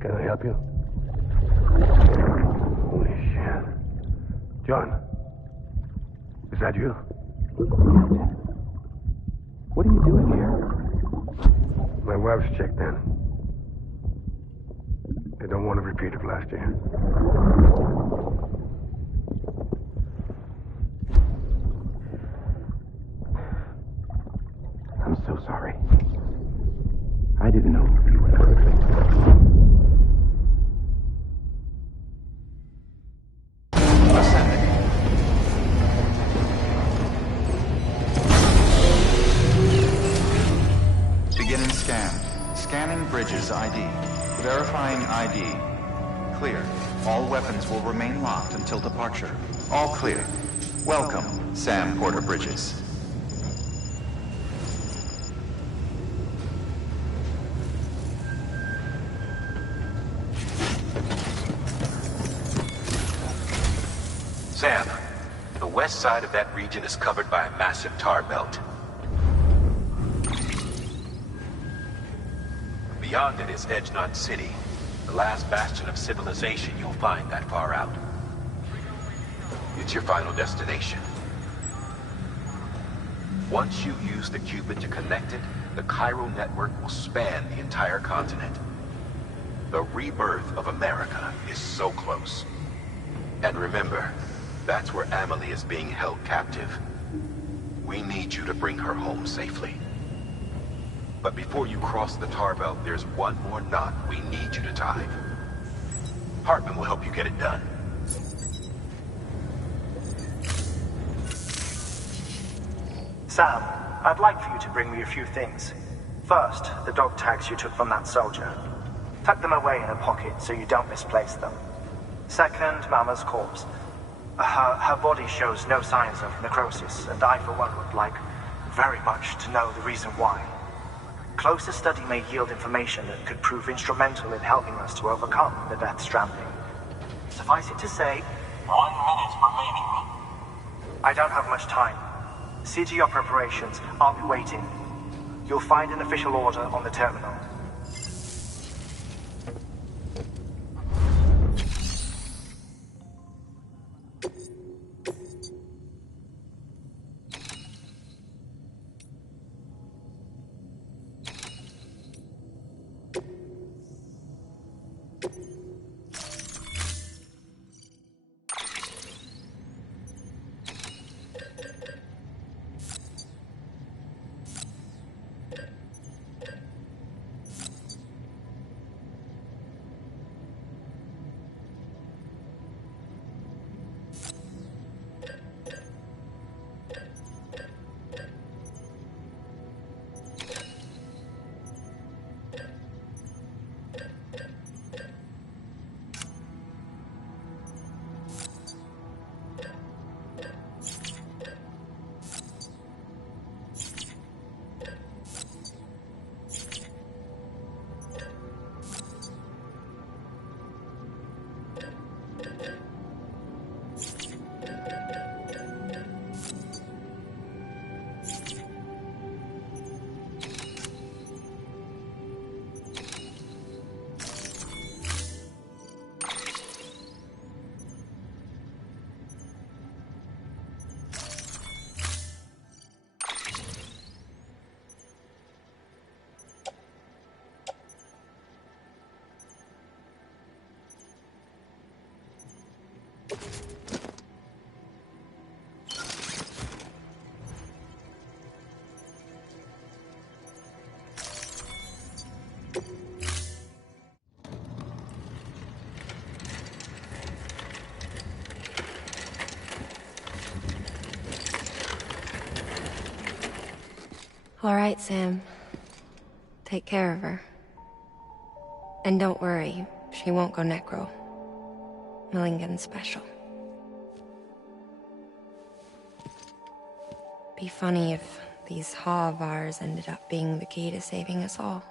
Can I help you? Holy shit. John, is that you? Captain, what are you doing here? My wife's checked in. They don't want a repeat of last year. I'm so sorry. I didn't know you were perfect. Beginning scan. Scanning Bridges ID. Verifying ID. Clear. All weapons will remain locked until departure. All clear. Welcome, Sam Porter Bridges. Sam, the west side of that region is covered by a massive tar belt. Beyond it is Edgenot City, the last bastion of civilization you'll find that far out. It's your final destination. Once you use the Cupid to connect it, the Cairo network will span the entire continent. The rebirth of America is so close. And remember, that's where Amelie is being held captive. We need you to bring her home safely. But before you cross the tar belt, there's one more knot we need you to tie. Hartman will help you get it done. Sam, I'd like for you to bring me a few things. First, the dog tags you took from that soldier. Tuck them away in a pocket so you don't misplace them. Second, Mama's corpse. Her body shows no signs of necrosis, and I, for one, would like very much to know the reason why. Closer study may yield information that could prove instrumental in helping us to overcome the death stranding. Suffice it to say, 1 minute remaining. I don't have much time. See to your preparations. I'll be waiting. You'll find an official order on the terminal. All right, Sam. Take care of her. And don't worry, she won't go necro. Millington's special. Be funny if these Ha of ours ended up being the key to saving us all.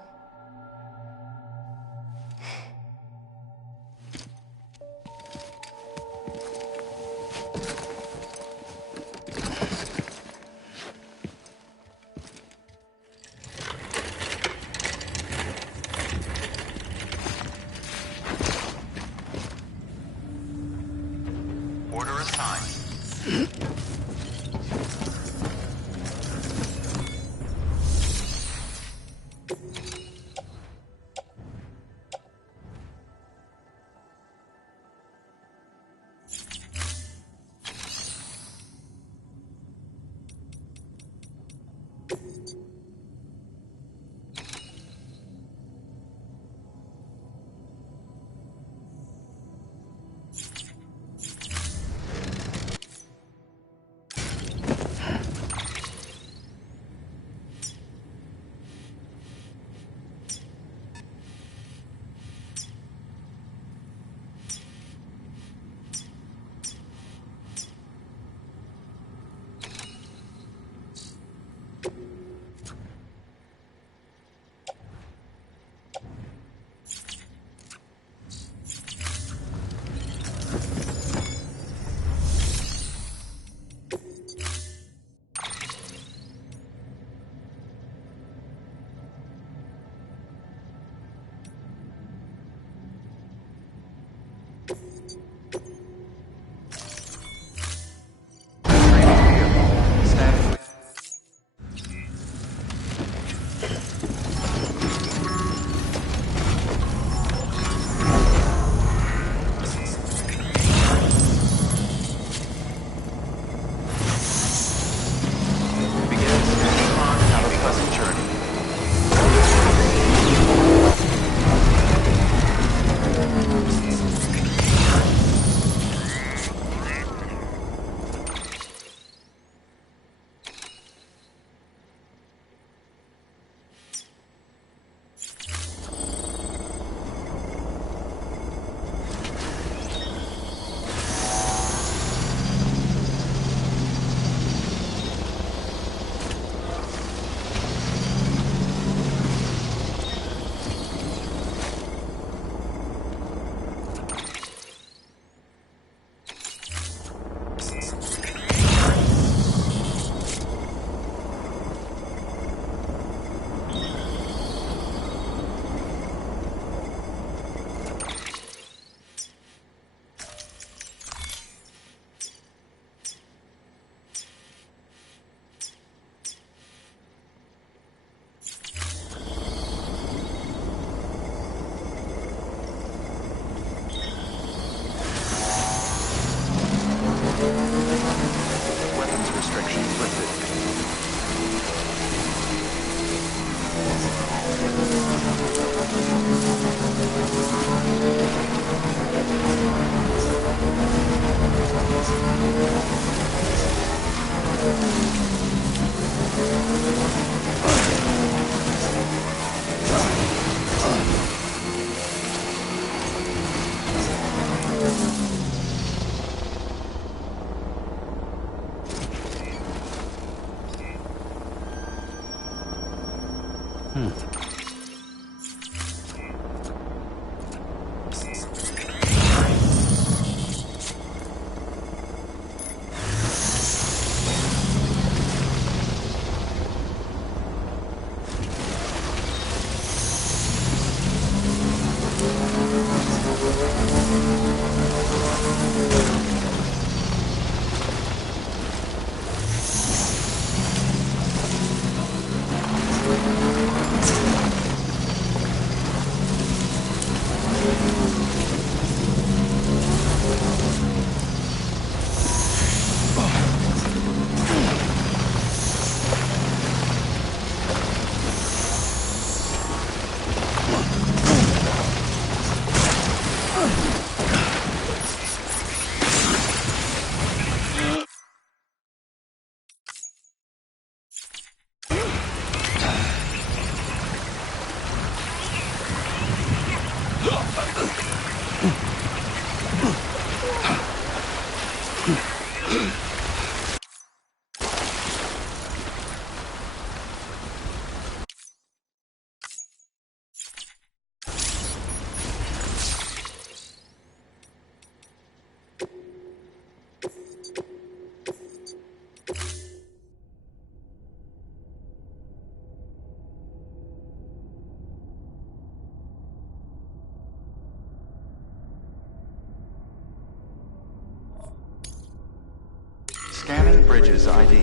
Scanning bridges ID.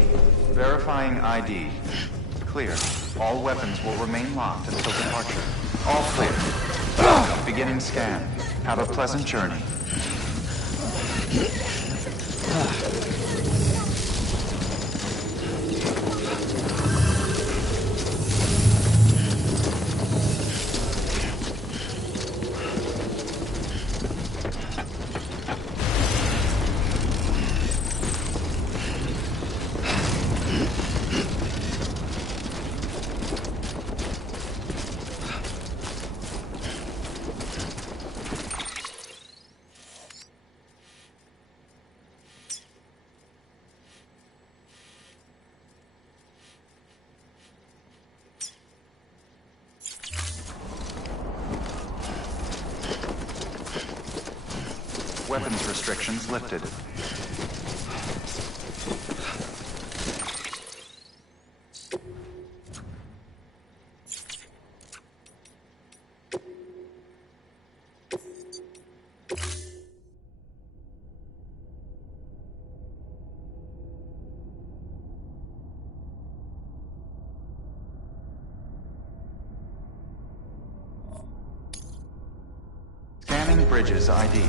Verifying ID. Clear. All weapons will remain locked until departure. All clear. Beginning scan. Have a pleasant journey. Weapons restrictions lifted. Scanning bridges ID.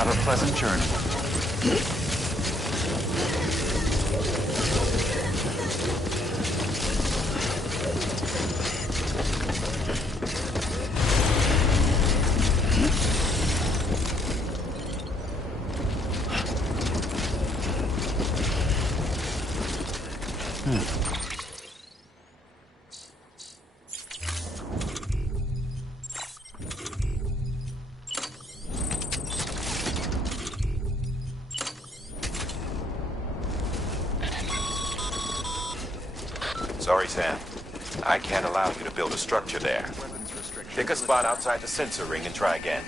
Have a pleasant journey. Sorry, Sam. I can't allow you to build a structure there. Pick a spot outside the sensor ring and try again.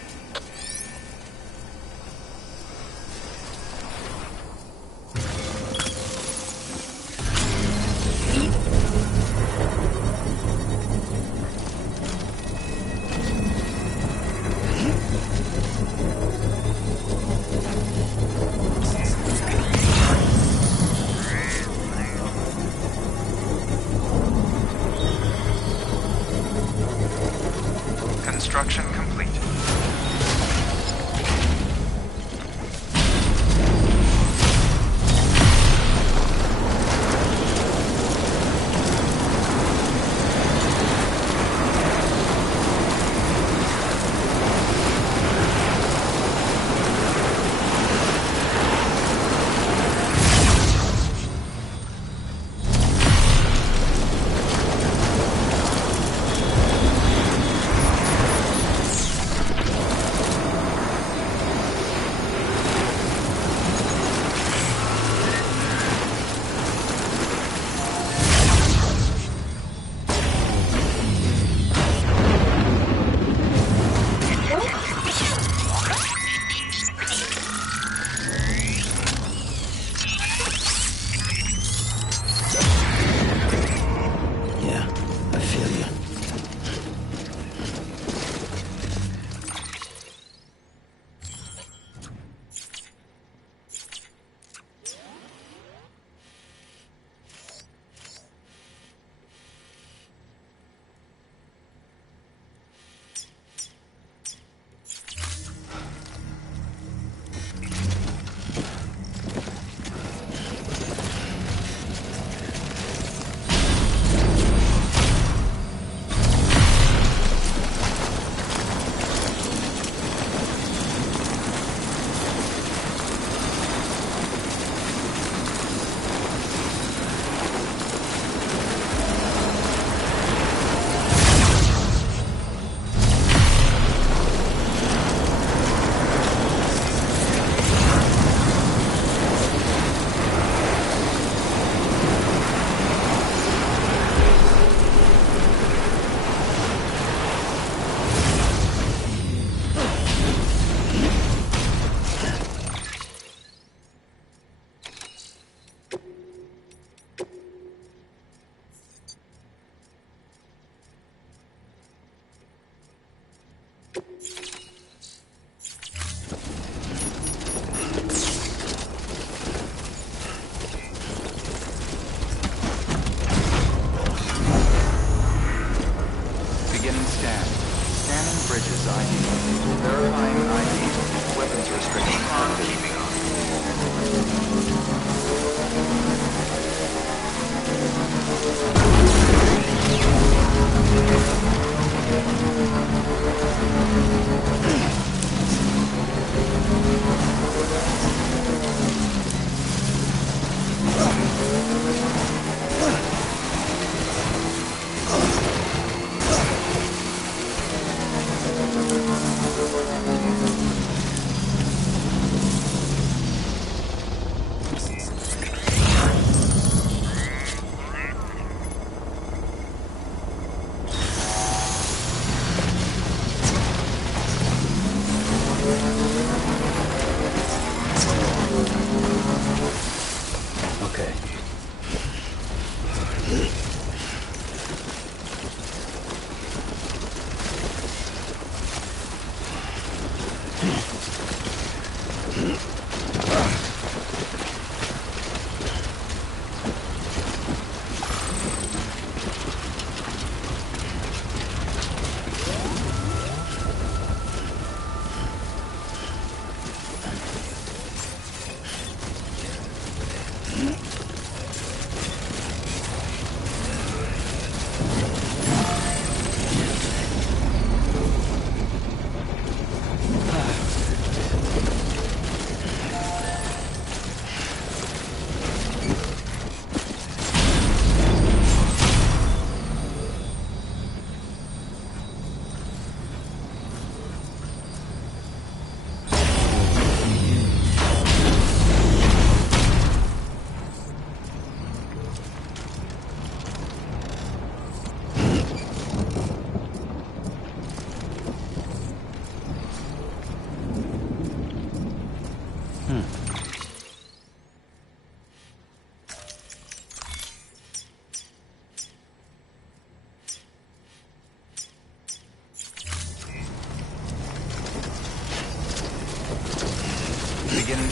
Construction complete. Bridges ID. Verifying ID. Weapons restriction activated.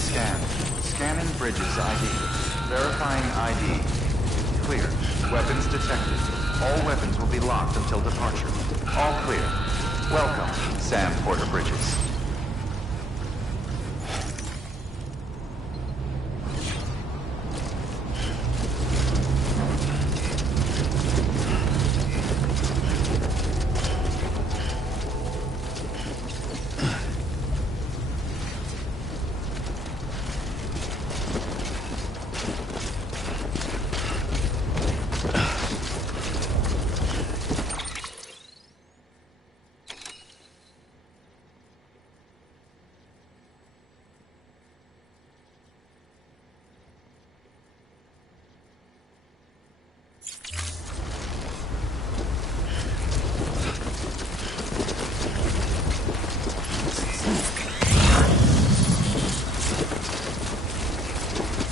scanned. Scanning bridges ID. Verifying ID. Clear. Weapons detected. All weapons will be locked until departure. All clear. Welcome, Sam Porter Bridges.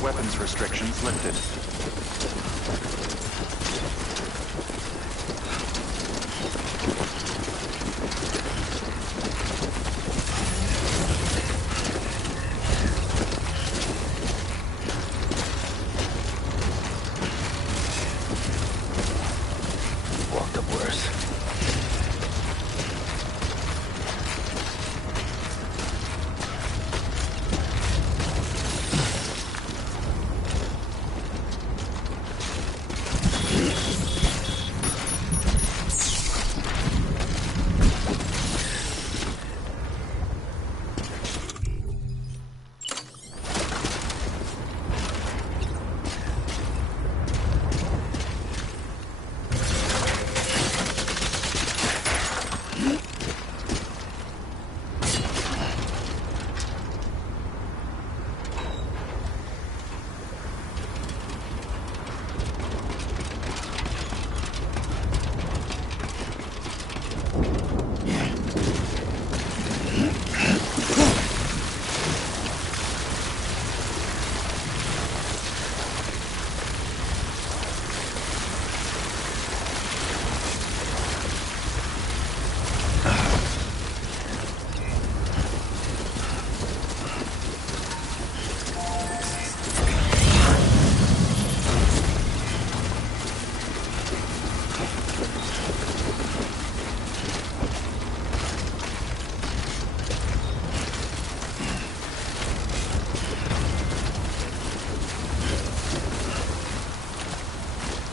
Weapons restrictions lifted. Walked up worse.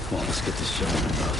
Come on, let's get this show on the road.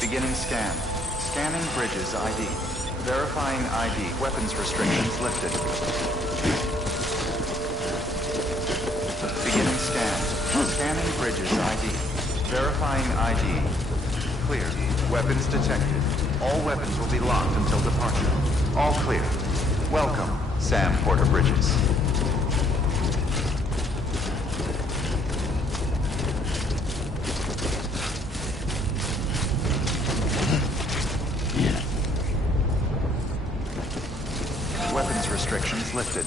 Beginning scan. Scanning bridges ID. Verifying ID. Weapons restrictions lifted. Beginning scan. Scanning bridges ID. Verifying ID. Clear. Weapons detected. All weapons will be locked until departure. All clear. Welcome, Sam Porter Bridges. Weapons restrictions lifted.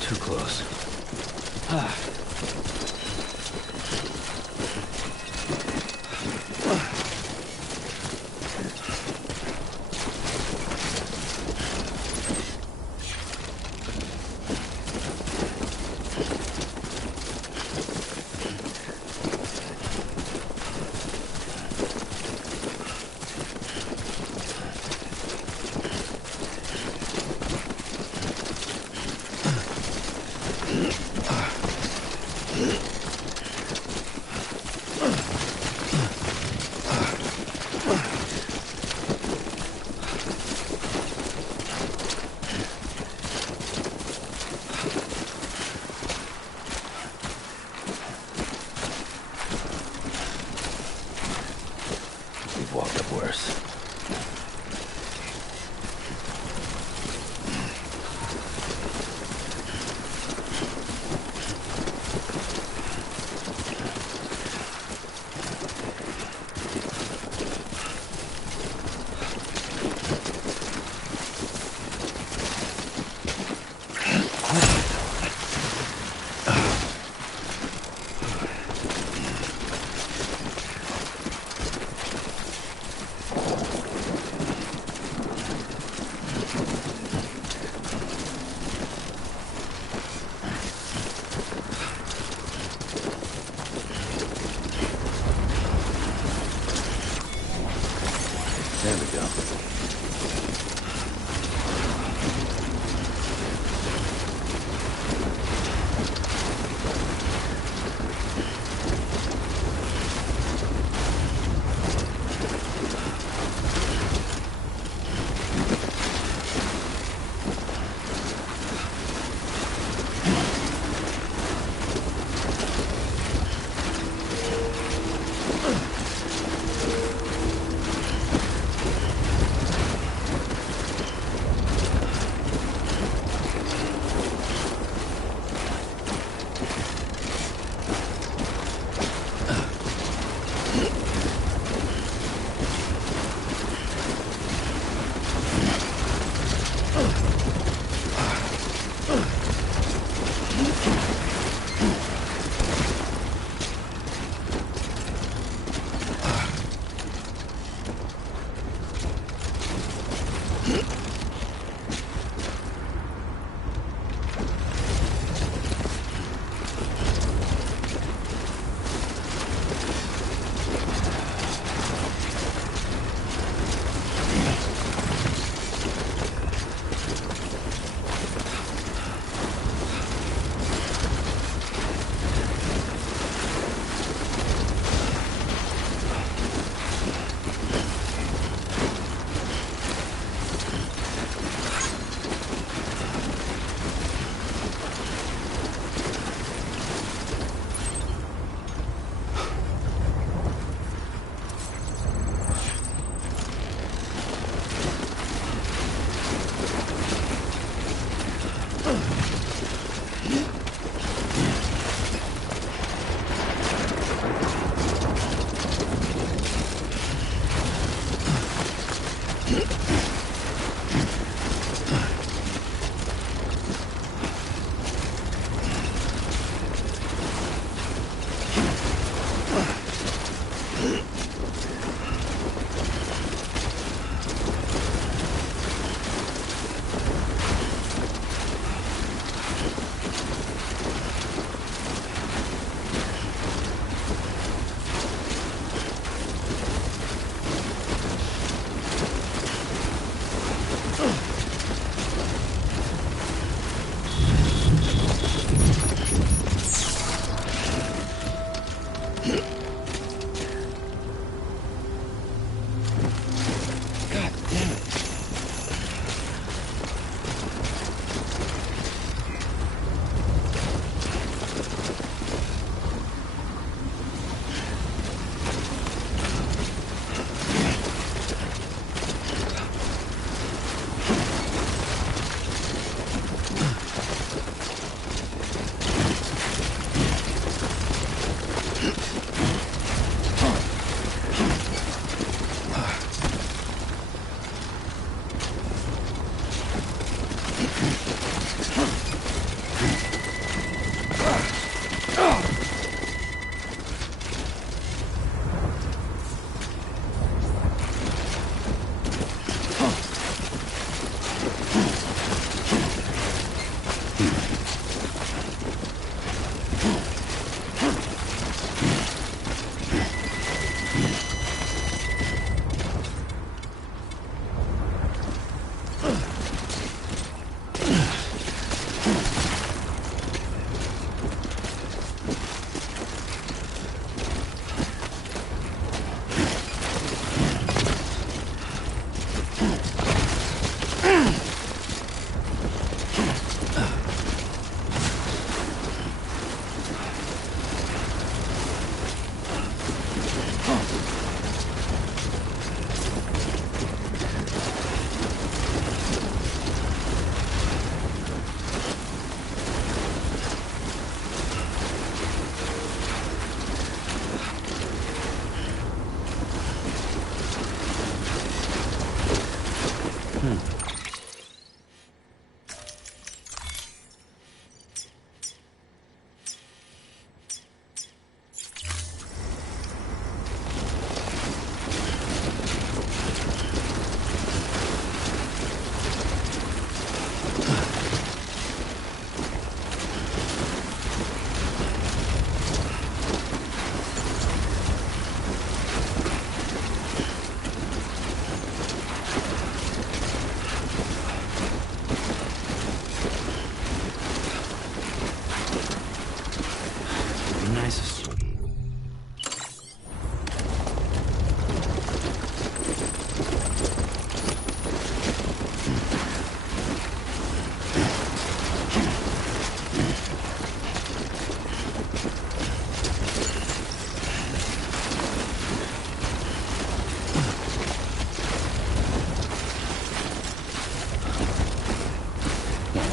Too close. We've walked up worse.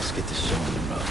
Let's get this show on the road.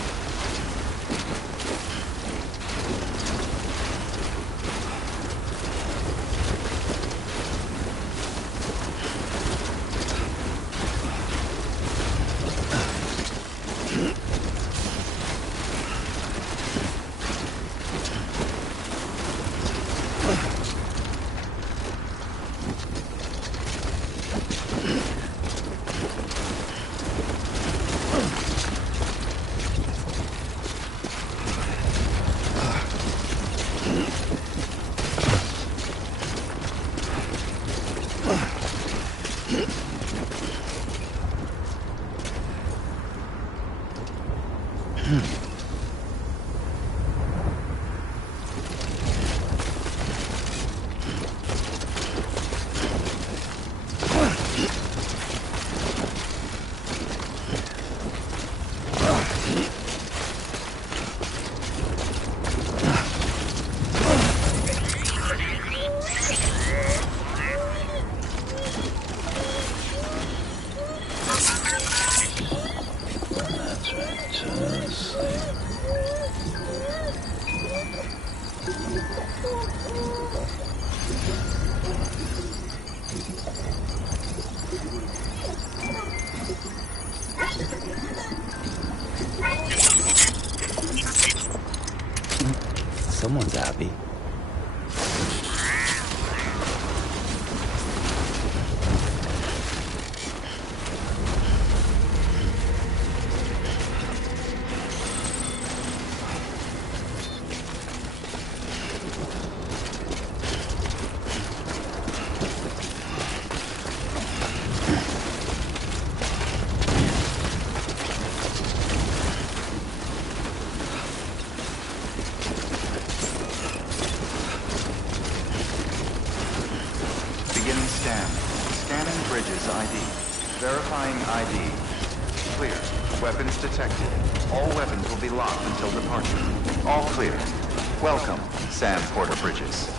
Someone's happy. Scanning bridges ID. Verifying ID. Clear. Weapons detected. All weapons will be locked until departure. All clear. Welcome, Sam Porter Bridges.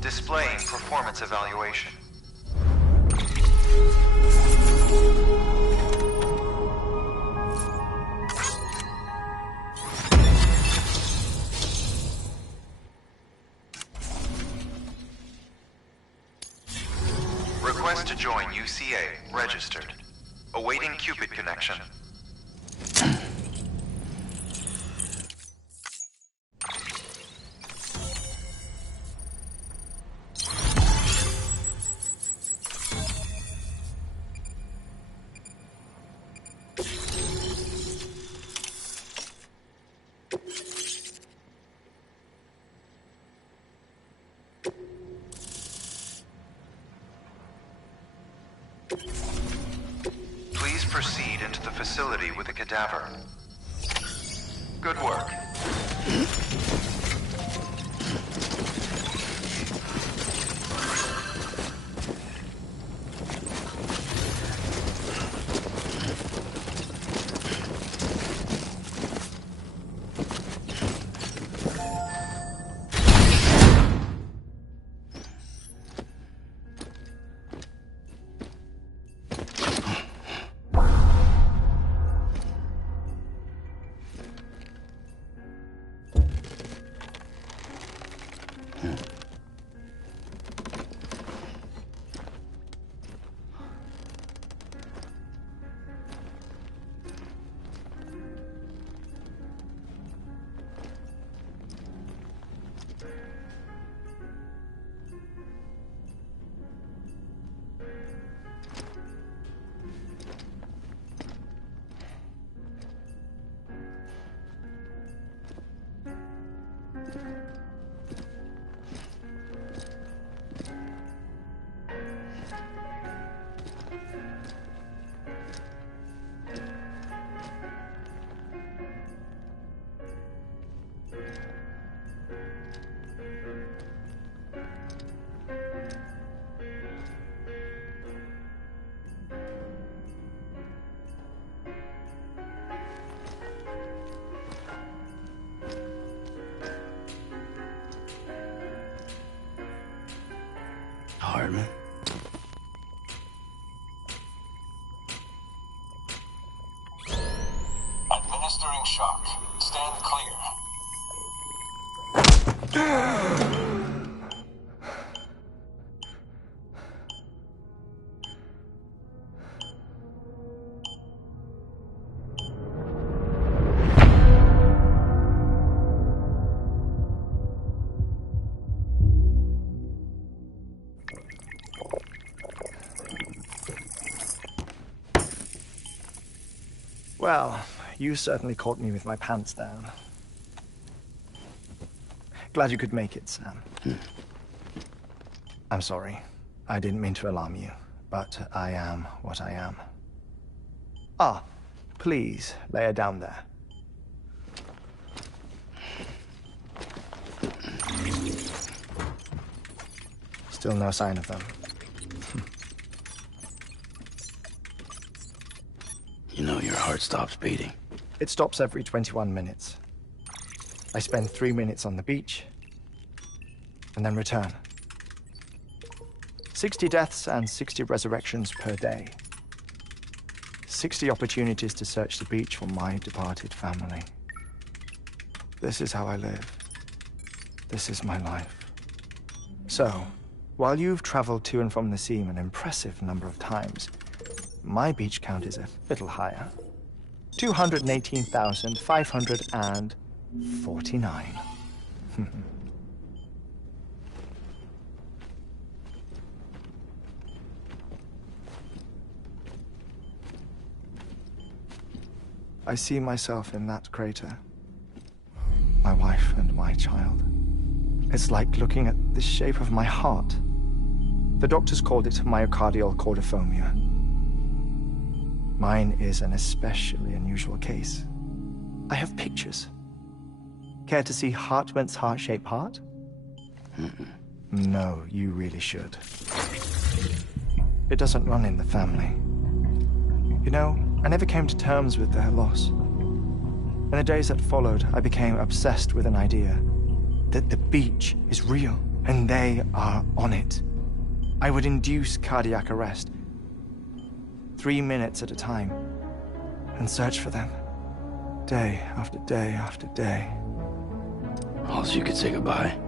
Displaying performance evaluation. Request to join UCA. Registered. Awaiting Cupid connection. Please proceed into the facility with a cadaver. Good work. Stand clear. Well, you certainly caught me with my pants down. Glad you could make it, Sam. I'm sorry. I didn't mean to alarm you, but I am what I am. Ah, please, lay her down there. Still no sign of them. You know your heart stops beating. It stops every 21 minutes. I spend 3 minutes on the beach, and then return. 60 deaths and 60 resurrections per day. 60 opportunities to search the beach for my departed family. This is how I live. This is my life. So, while you've traveled to and from the seam an impressive number of times, my beach count is a little higher. 218,549. I see myself in that crater. My wife and my child. It's like looking at the shape of my heart. The doctors called it myocardial cordiformia. Mine is an especially unusual case. I have pictures. Care to see Hartman's heart-shaped heart? No, you really should. It doesn't run in the family. You know, I never came to terms with their loss. In the days that followed, I became obsessed with an idea that the beach is real, and they are on it. I would induce cardiac arrest, 3 minutes at a time, and search for them, day after day after day. Also, you could say goodbye.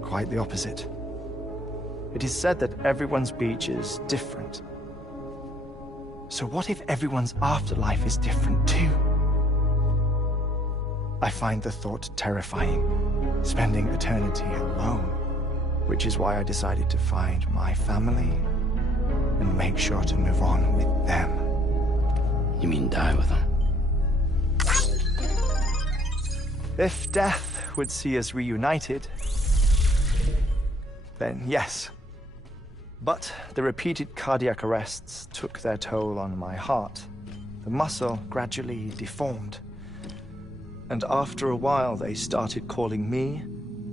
Quite the opposite. It is said that everyone's beach is different. So what if everyone's afterlife is different too? I find the thought terrifying, spending eternity alone, which is why I decided to find my family and make sure to move on with them. You mean die with them? If death would see us reunited, then yes. But the repeated cardiac arrests took their toll on my heart. The muscle gradually deformed. And after a while, they started calling me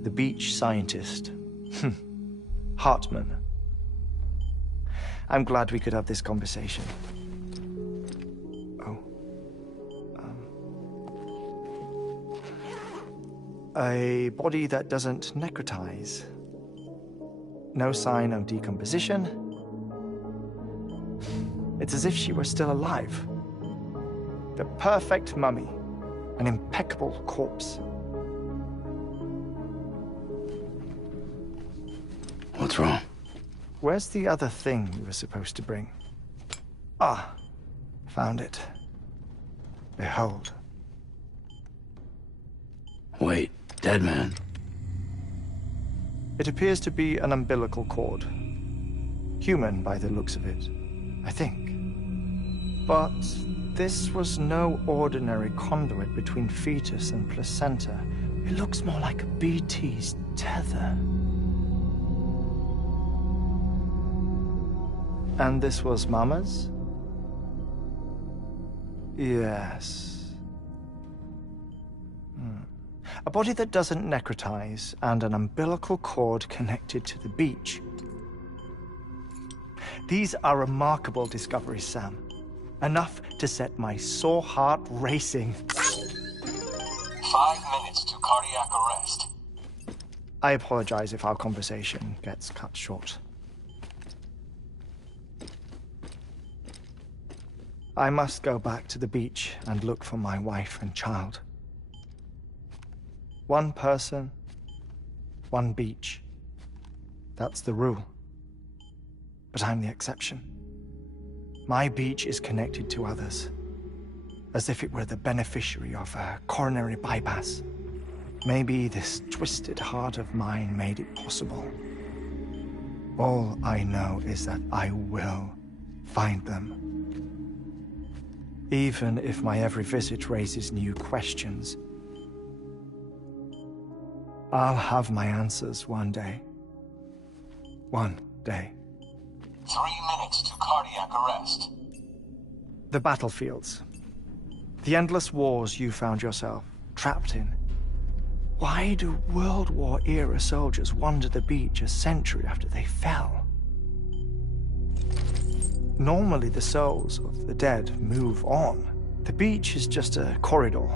the beach scientist. Hartman. I'm glad we could have this conversation. Oh. A body that doesn't necrotize. No sign of decomposition. It's as if she were still alive. The perfect mummy. An impeccable corpse. What's wrong? Where's the other thing you were supposed to bring? Ah, found it. Behold. Wait, dead man. It appears to be an umbilical cord. Human by the looks of it, I think. But this was no ordinary conduit between fetus and placenta. It looks more like a BT's tether. And this was Mama's? Yes. A body that doesn't necrotize, and an umbilical cord connected to the beach. These are remarkable discoveries, Sam. Enough to set my sore heart racing. 5 minutes to cardiac arrest. I apologize if our conversation gets cut short. I must go back to the beach and look for my wife and child. One person, one beach. That's the rule. But I'm the exception. My beach is connected to others, as if it were the beneficiary of a coronary bypass. Maybe this twisted heart of mine made it possible. All I know is that I will find them. Even if my every visit raises new questions, I'll have my answers one day. One day. 3 minutes to cardiac arrest. The battlefields. The endless wars you found yourself trapped in. Why do World War-era soldiers wander the beach a century after they fell? Normally, the souls of the dead move on. The beach is just a corridor,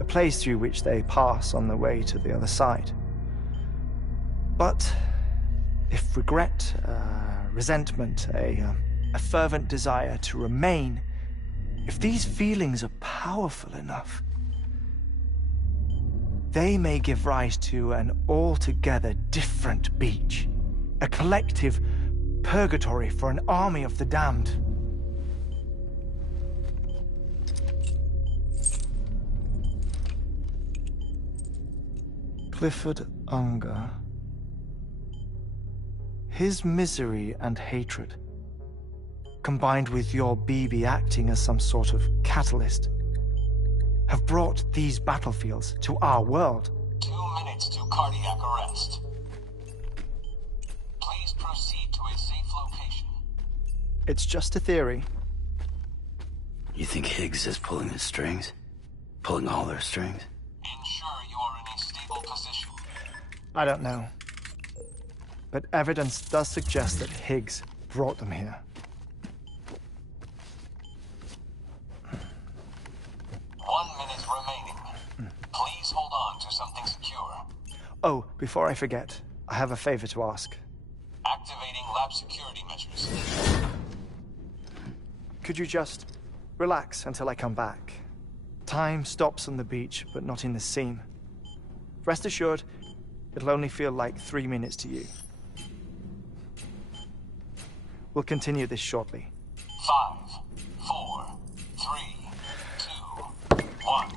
a place through which they pass on the way to the other side. But if regret, resentment, a fervent desire to remain, if these feelings are powerful enough, they may give rise to an altogether different beach, a collective purgatory for an army of the damned. Clifford Unger. His misery and hatred, combined with your BB acting as some sort of catalyst, have brought these battlefields to our world. 2 minutes to cardiac arrest. Please proceed to a safe location. It's just a theory. You think Higgs is pulling the strings? Pulling all their strings? Ensure you are in a stable position. I don't know. But evidence does suggest that Higgs brought them here. 1 minute remaining. Please hold on to something secure. Oh, before I forget, I have a favor to ask. Activating lab security measures. Could you just relax until I come back? Time stops on the beach, but not in the scene. Rest assured, it'll only feel like 3 minutes to you. We'll continue this shortly. 5, 4, 3, 2, 1.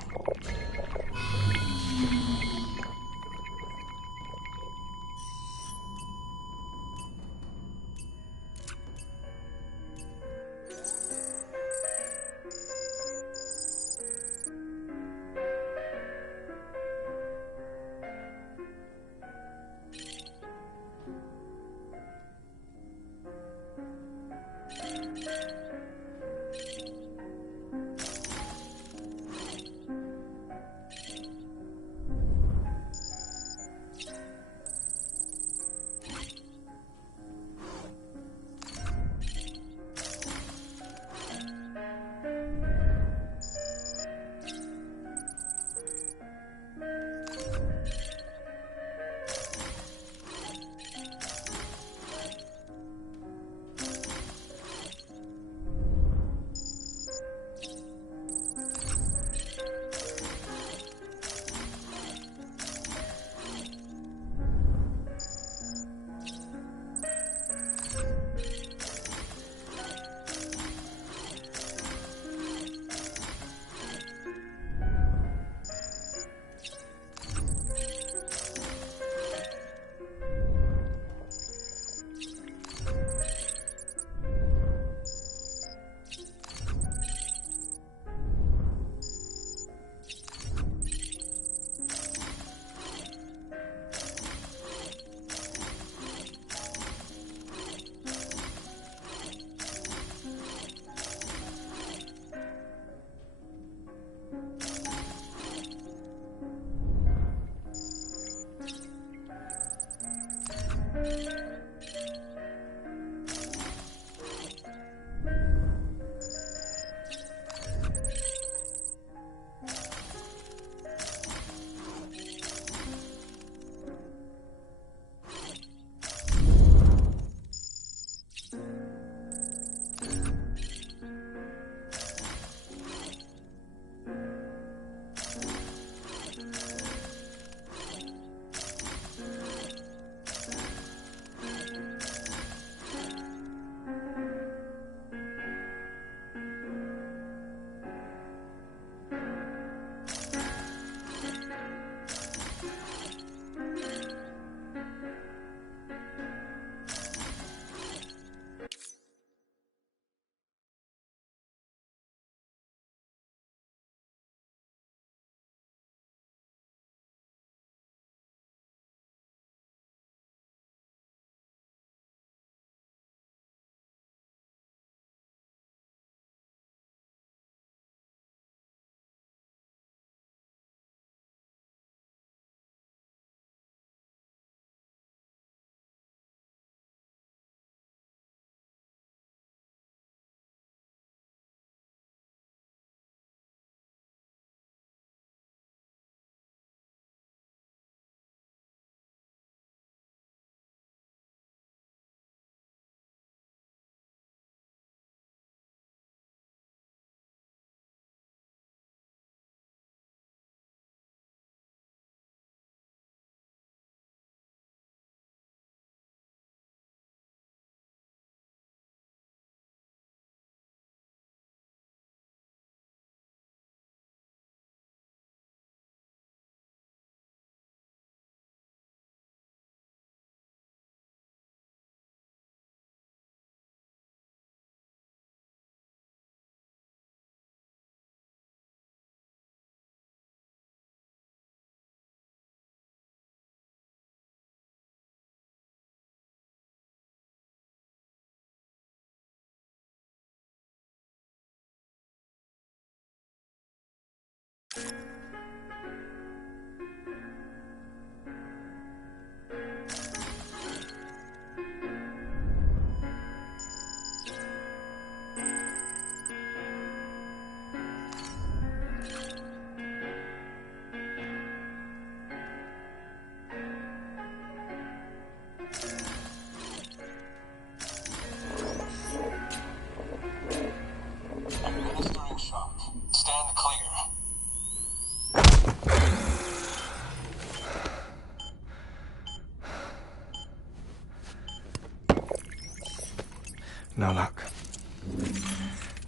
No luck.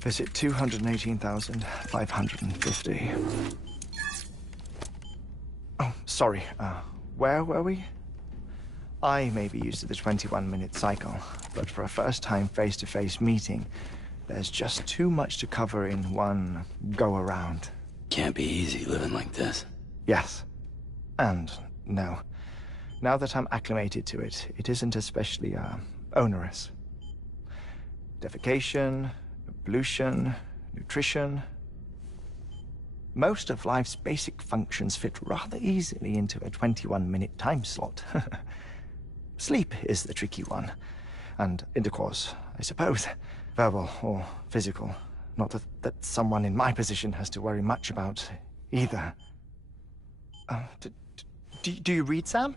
Visit 218,550. Oh, sorry. Where were we? I may be used to the 21-minute cycle, but for a first-time face-to-face meeting, there's just too much to cover in one go-around. Can't be easy living like this. Yes. And no. Now that I'm acclimated to it, it isn't especially, onerous. Defecation, pollution, nutrition. Most of life's basic functions fit rather easily into a 21-minute time slot. Sleep is the tricky one. And intercourse, I suppose. Verbal or physical. Not that someone in my position has to worry much about either. Do you read, Sam?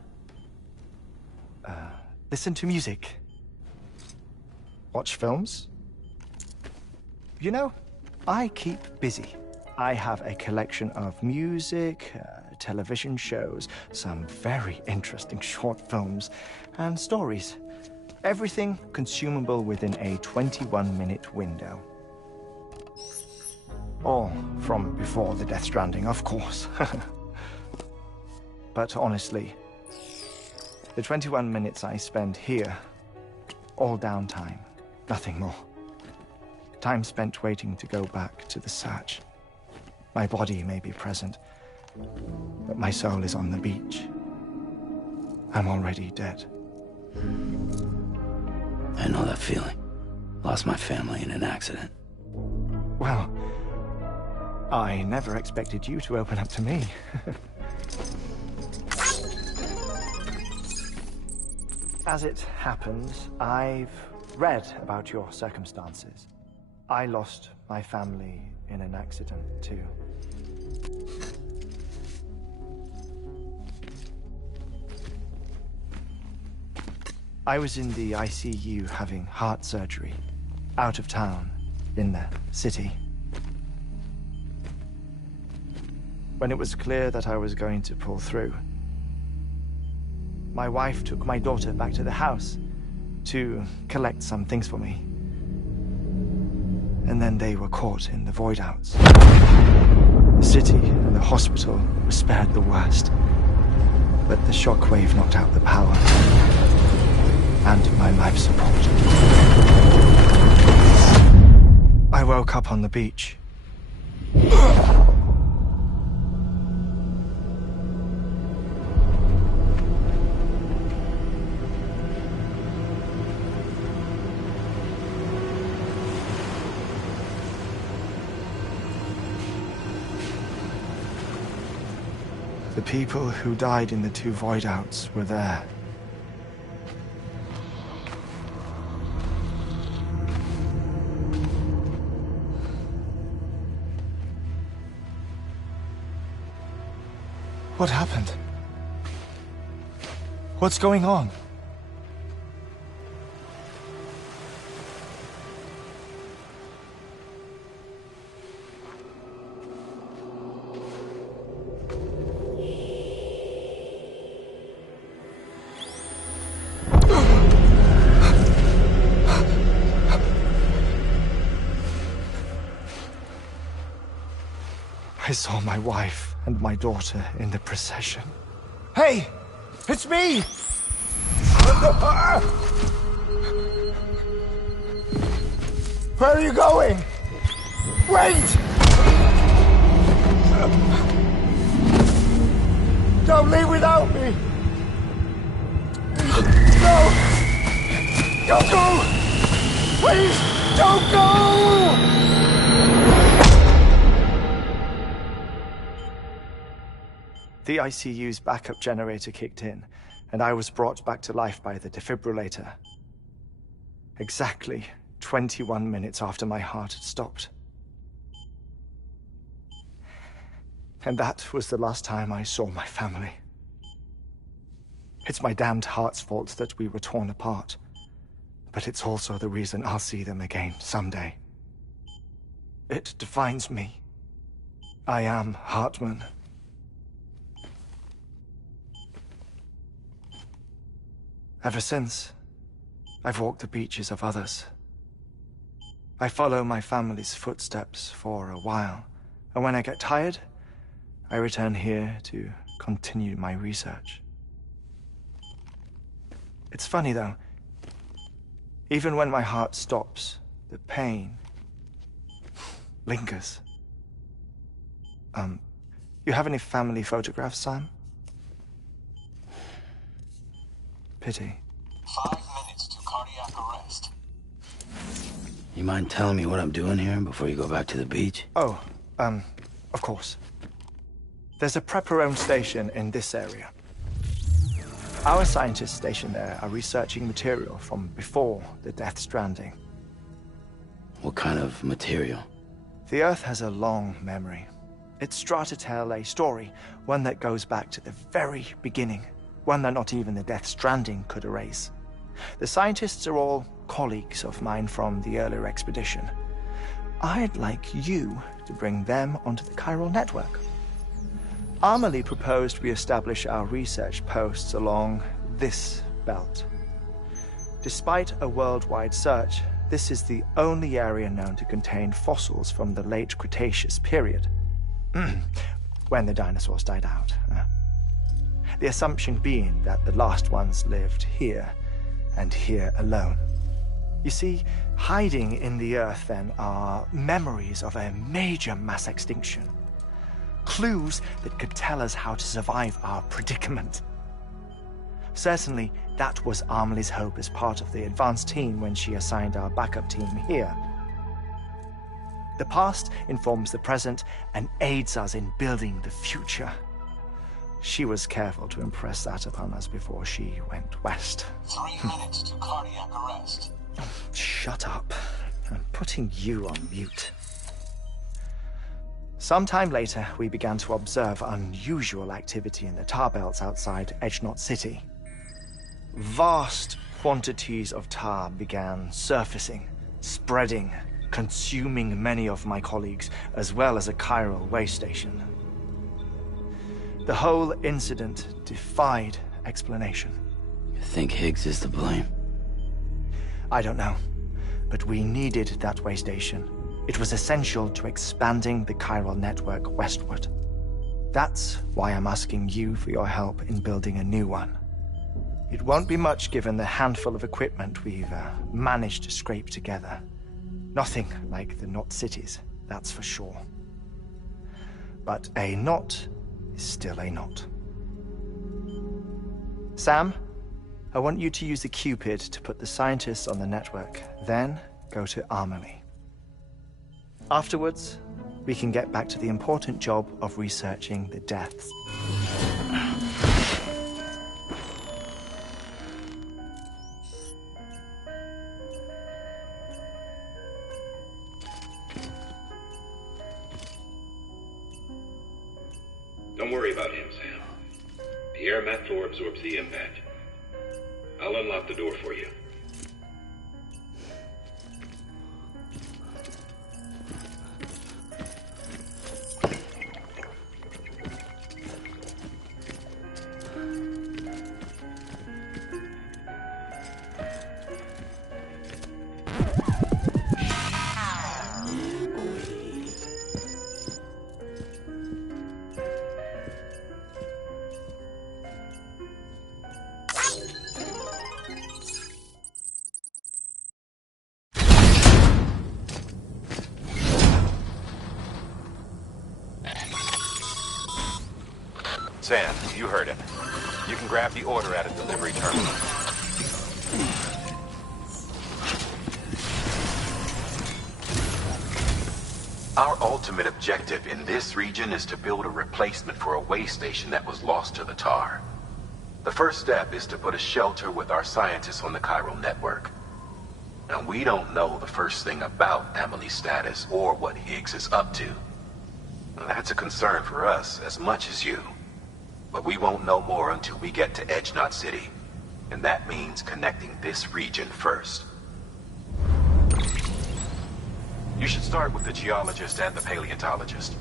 Listen to music. Watch films. You know, I keep busy. I have a collection of music, television shows, some very interesting short films, and stories. Everything consumable within a 21-minute window. All from before the Death Stranding, of course. But honestly, the 21 minutes I spend here, all downtime, nothing more. Time spent waiting to go back to the search. My body may be present, but my soul is on the beach. I'm already dead. I know that feeling. Lost my family in an accident. Well, I never expected you to open up to me. As it happens, I've read about your circumstances. I lost my family in an accident, too. I was in the ICU having heart surgery, out of town, in the city. When it was clear that I was going to pull through, my wife took my daughter back to the house to collect some things for me. And then they were caught in the void-outs. The city and the hospital were spared the worst, but the shockwave knocked out the power and my life support. I woke up on the beach. The people who died in the two void-outs were there. What happened? What's going on? I saw my wife and my daughter in the procession. Hey! It's me! Where are you going? Wait! Don't leave without me! No! Don't go! Please, don't go! The ICU's backup generator kicked in, and I was brought back to life by the defibrillator. Exactly 21 minutes after my heart had stopped. And that was the last time I saw my family. It's my damned heart's fault that we were torn apart, but it's also the reason I'll see them again someday. It defines me. I am Hartman. Ever since, I've walked the beaches of others, I follow my family's footsteps for a while, and when I get tired, I return here to continue my research. It's funny though, even when my heart stops, the pain lingers. You have any family photographs, Sam? Pity. 5 minutes to cardiac arrest. You mind telling me what I'm doing here before you go back to the beach? Oh, of course. There's a Prepper-owned station in this area. Our scientists stationed there are researching material from before the Death Stranding. What kind of material? The Earth has a long memory. It's trying to tell a story, one that goes back to the very beginning, one that not even the Death Stranding could erase. The scientists are all colleagues of mine from the earlier expedition. I'd like you to bring them onto the chiral network. Amelie proposed we establish our research posts along this belt. Despite a worldwide search, this is the only area known to contain fossils from the late Cretaceous period, when the dinosaurs died out. The assumption being that the last ones lived here, and here alone. You see, hiding in the Earth then are memories of a major mass extinction. Clues that could tell us how to survive our predicament. Certainly, that was Amelie's hope as part of the advanced team when she assigned our backup team here. The past informs the present and aids us in building the future. She was careful to impress that upon us before she went west. 3 minutes to cardiac arrest. Shut up. I'm putting you on mute. Sometime later, we began to observe unusual activity in the tar belts outside Edgenot City. Vast quantities of tar began surfacing, spreading, consuming many of my colleagues, as well as a chiral way station. The whole incident defied explanation. You think Higgs is to blame? I don't know, but we needed that way station. It was essential to expanding the chiral network westward. That's why I'm asking you for your help in building a new one. It won't be much given the handful of equipment we've managed to scrape together. Nothing like the knot cities, that's for sure. But a knot is still a knot. Sam, I want you to use the Cupid to put the scientists on the network, then go to Amelie. Afterwards, we can get back to the important job of researching the deaths. Don't worry about him, Sam. The air mat floor absorbs the impact. I'll unlock the door for you. Sam, you heard him. You can grab the order at a delivery terminal. Our ultimate objective in this region is to build a replacement for a way station that was lost to the tar. The first step is to put a shelter with our scientists on the chiral network. Now, we don't know the first thing about Amelie's status or what Higgs is up to. Now, that's a concern for us as much as you. But we won't know more until we get to Edgenot City. And that means connecting this region first. You should start with the geologist and the paleontologist.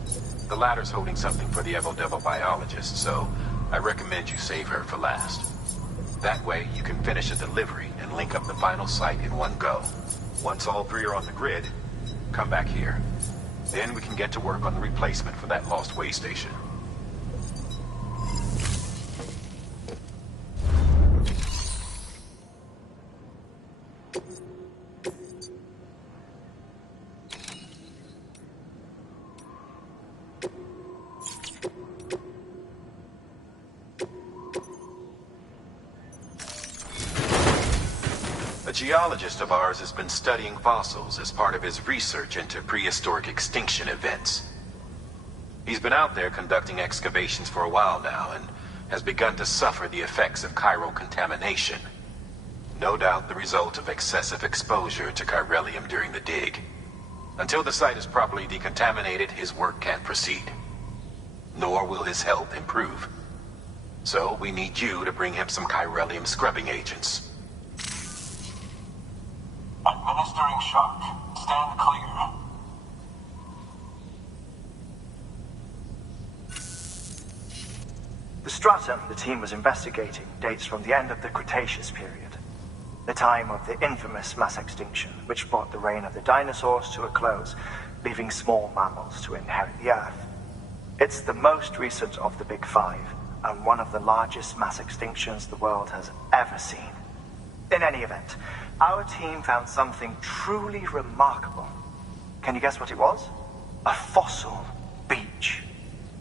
The latter's holding something for the Evo-Devo biologist, so I recommend you save her for last. That way, you can finish a delivery and link up the final site in one go. Once all three are on the grid, come back here. Then we can get to work on the replacement for that lost way station. A geologist of ours has been studying fossils as part of his research into prehistoric extinction events. He's been out there conducting excavations for a while now and has begun to suffer the effects of chiral contamination. No doubt the result of excessive exposure to chiralium during the dig. Until the site is properly decontaminated, his work can't proceed. Nor will his health improve. So we need you to bring him some chiralium scrubbing agents. Administering shock. Stand clear. The stratum the team was investigating dates from the end of the Cretaceous period, the time of the infamous mass extinction, which brought the reign of the dinosaurs to a close, leaving small mammals to inherit the Earth. It's the most recent of the Big Five, and one of the largest mass extinctions the world has ever seen. In any event, our team found something truly remarkable. Can you guess what it was? A fossil beach.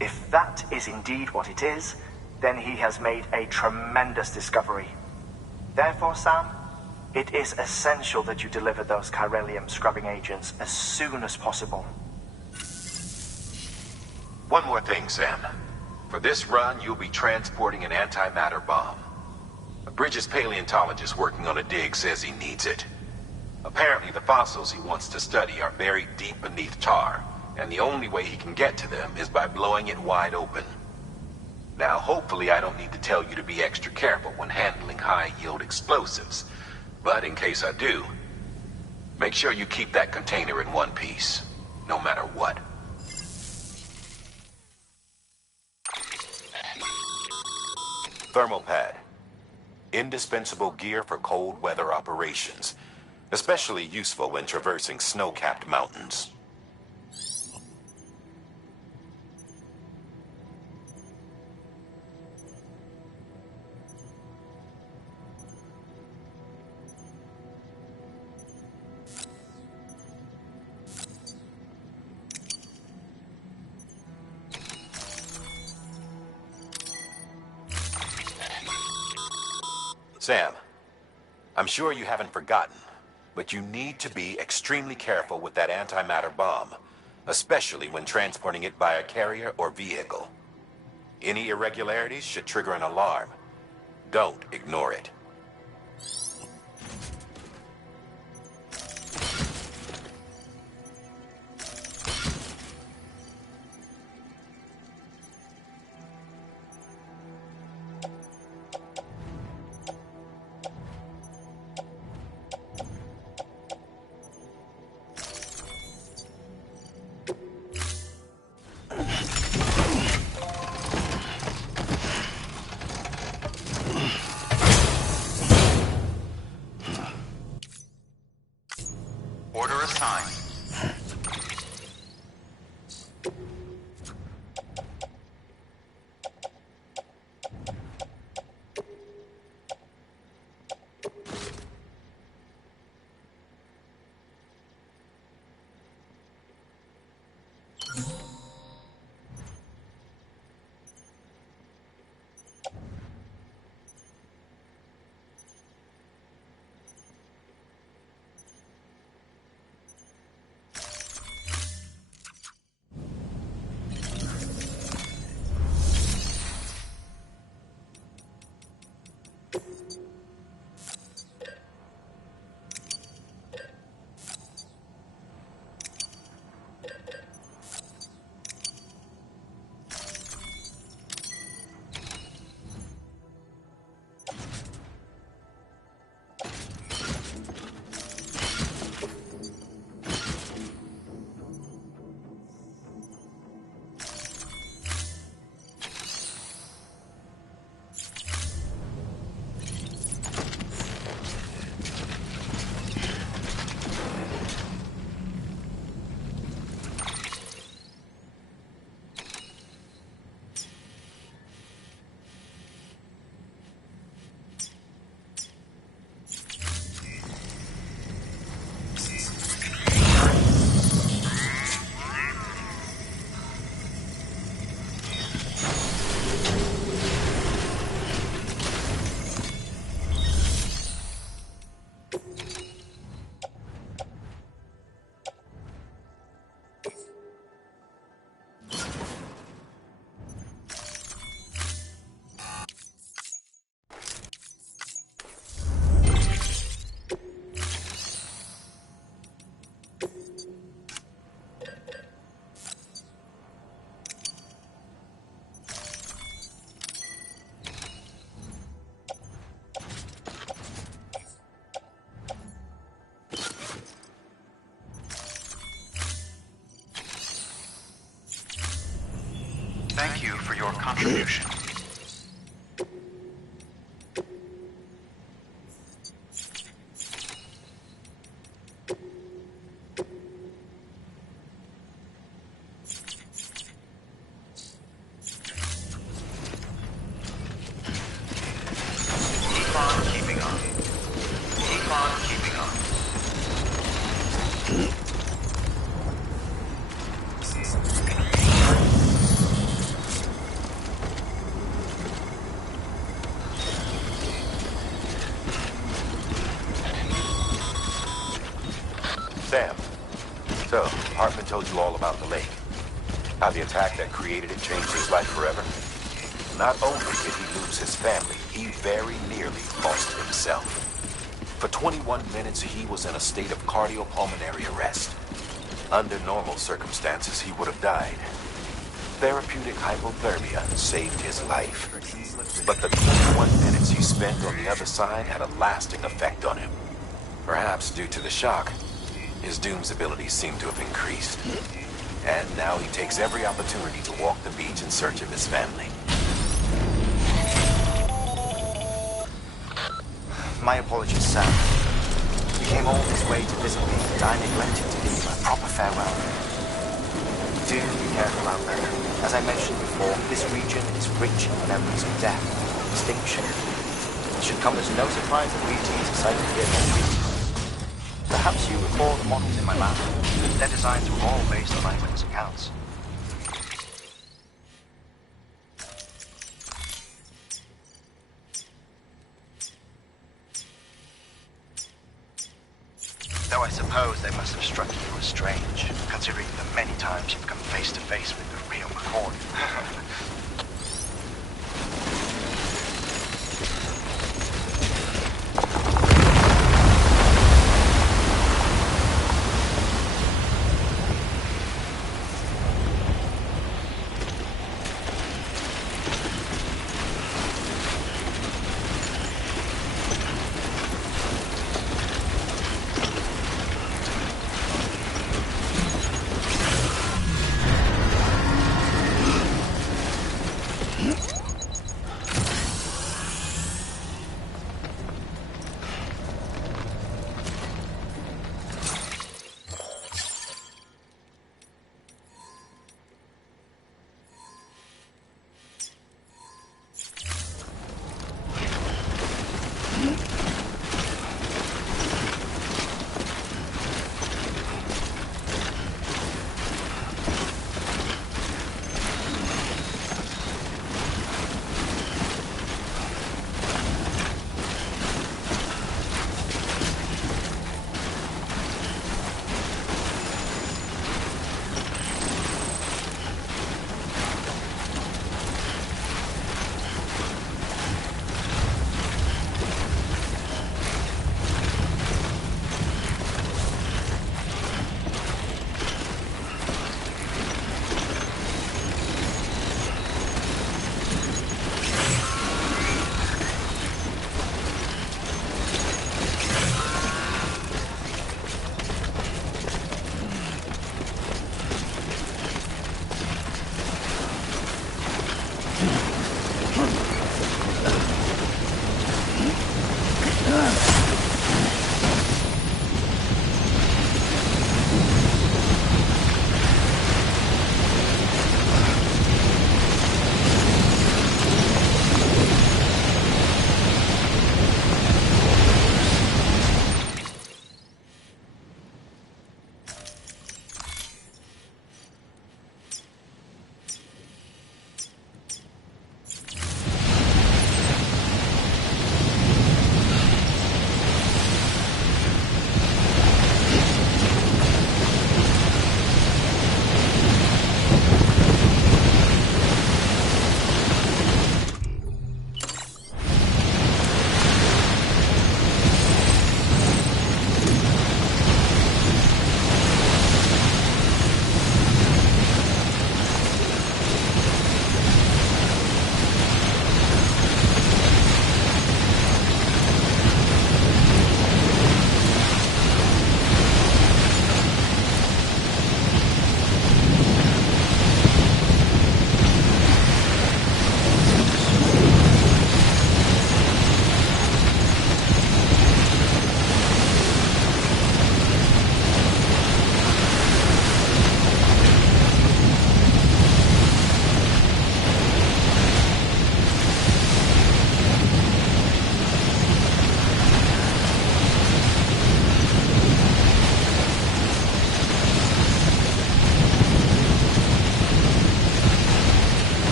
If that is indeed what it is, then he has made a tremendous discovery. Therefore, Sam, it is essential that you deliver those chiralium scrubbing agents as soon as possible. One more thing, Sam. For this run, you'll be transporting an antimatter bomb. A Bridges paleontologist working on a dig says he needs it. Apparently, the fossils he wants to study are buried deep beneath tar, and the only way he can get to them is by blowing it wide open. Now, hopefully I don't need to tell you to be extra careful when handling high-yield explosives, but in case I do, make sure you keep that container in one piece, no matter what. Thermal pad. Indispensable gear for cold weather operations, especially useful when traversing snow-capped mountains. Sam, I'm sure you haven't forgotten, but you need to be extremely careful with that antimatter bomb, especially when transporting it by a carrier or vehicle. Any irregularities should trigger an alarm. Don't ignore it. Order assigned. for your contribution. Keep on keeping on. Keep on keeping on. Sam, so Hartman told you all about the lake. How the attack that created it changed his life forever? Not only did he lose his family, he very nearly lost himself. For 21 minutes, he was in a state of cardiopulmonary arrest. Under normal circumstances, he would have died. Therapeutic hypothermia saved his life. But the 21 minutes he spent on the other side had a lasting effect on him. Perhaps due to the shock, his Doom's abilities seem to have increased. And now he takes every opportunity to walk the beach in search of his family. My apologies, Sam. You came all this way to visit me, and I neglected to give you a proper farewell. Do be careful out there. As I mentioned before, this region is rich in memories of death and extinction. It should come as no surprise that BT is excited to hear more people. Perhaps you recall the models in my lab. Their designs were all based on eyewitness accounts. Though I suppose they must have struck you as strange, considering the many times you've come face to face with the real McCord.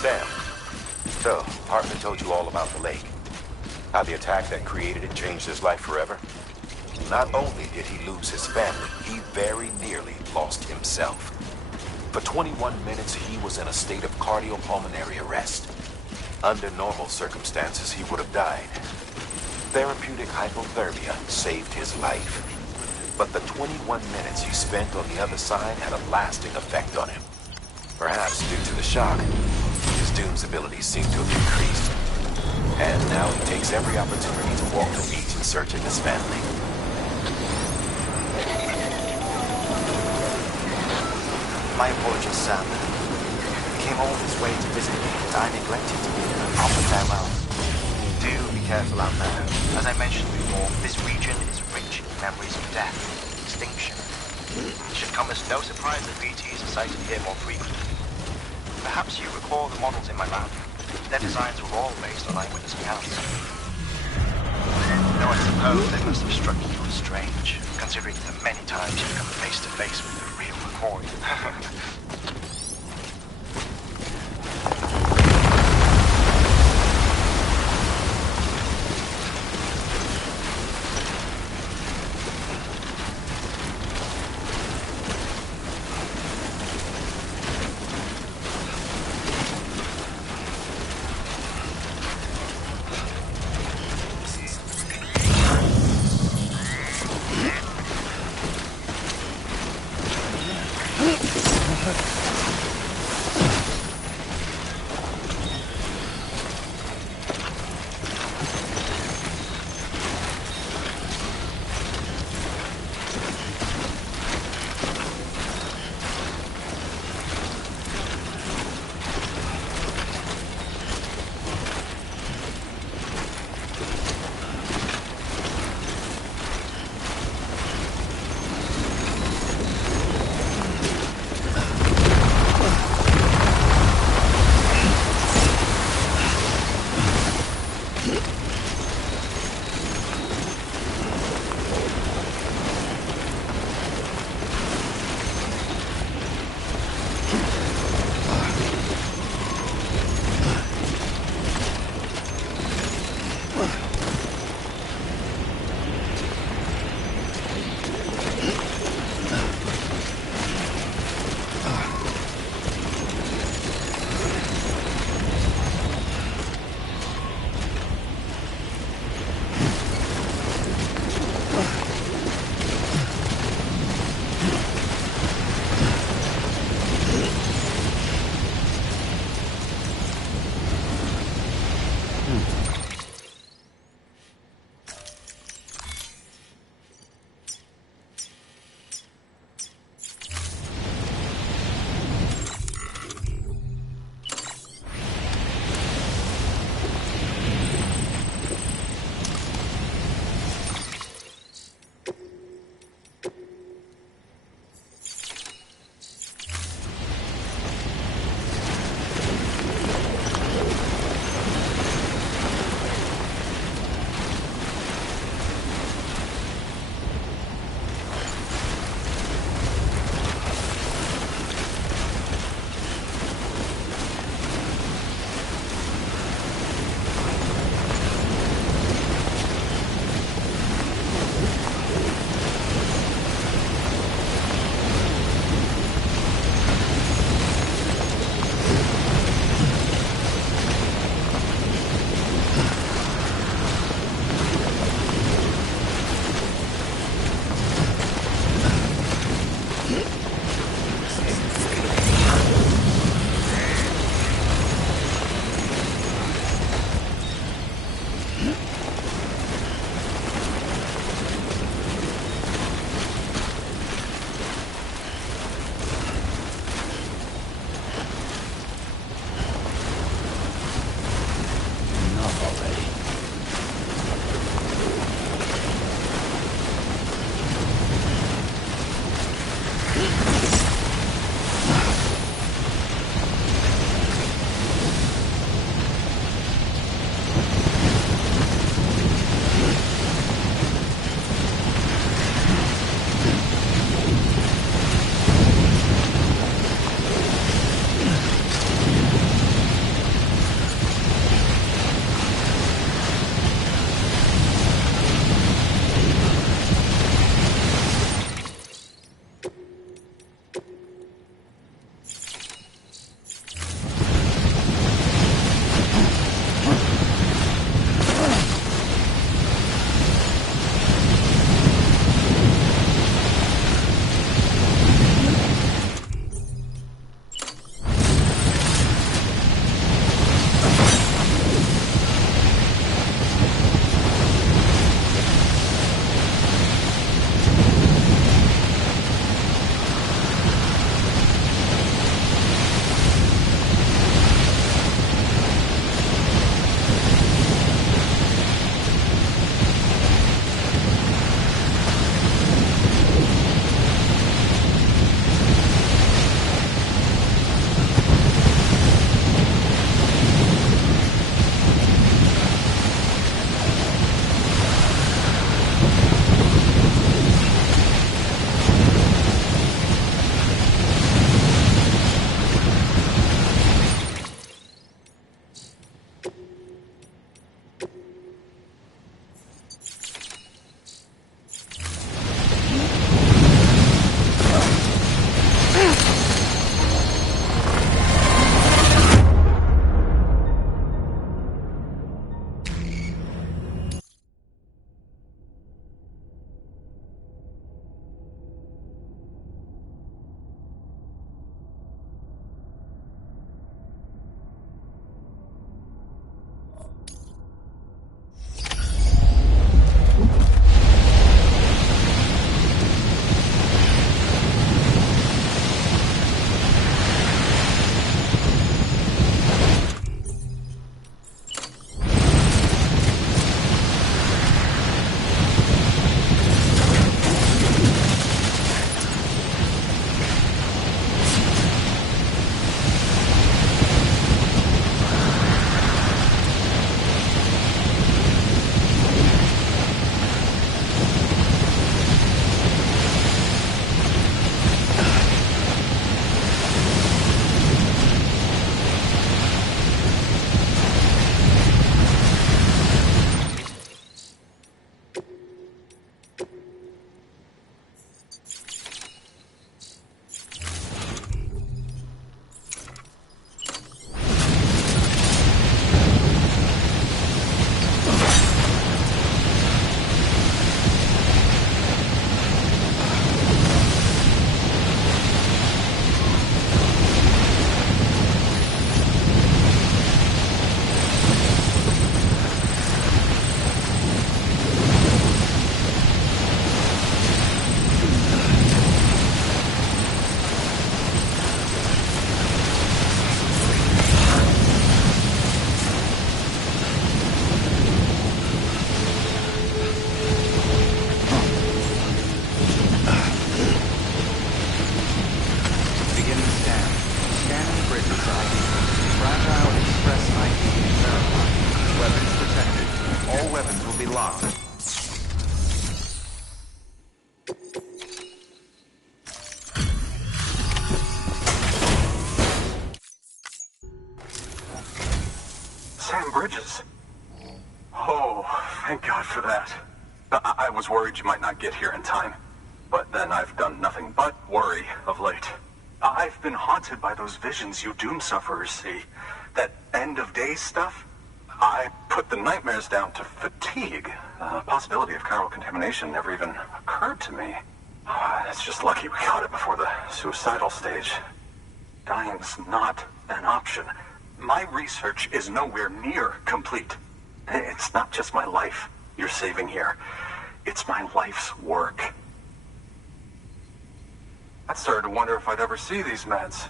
Sam, so Hartman told you all about the lake. How the attack that created it changed his life forever? Not only did he lose his family, he very nearly lost himself. For 21 minutes, he was in a state of cardiopulmonary arrest. Under normal circumstances, he would have died. Therapeutic hypothermia saved his life. But the 21 minutes he spent on the other side had a lasting effect on him. Perhaps due to the shock, his Doom's abilities seem to have increased. And now he takes every opportunity to walk the beach in search of his family. My apologies, Sam. You came all this way to visit me, but I neglected to bid you a proper farewell. Do be careful out there. As I mentioned before, this region is rich in memories of death and extinction. It should come as no surprise that BTs are sighted here more frequently. Perhaps you recall the models in my lab. Their designs were all based on eyewitness accounts. Though I suppose they must have struck you as strange, considering the many times you've come face to face with the real McCoy. locked. Sam Bridges. Oh, thank God for that. I was worried you might not get here in time. But then I've done nothing but worry of late. I've been haunted by those visions you doom sufferers see. That end of days stuff. I put the nightmares down to fatigue. The possibility of chiral contamination never even occurred to me. It's just lucky we caught it before the suicidal stage. Dying's not an option. My research is nowhere near complete. It's not just my life you're saving here. It's my life's work. I started to wonder if I'd ever see these meds.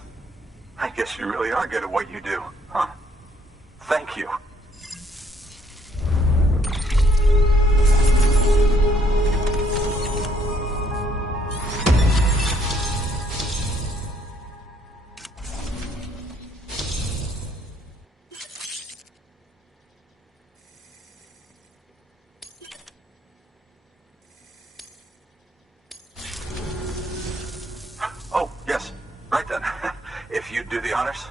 I guess you really are good at what you do, huh? Thank you. Oh, yes. Right then. If you'd do the honors.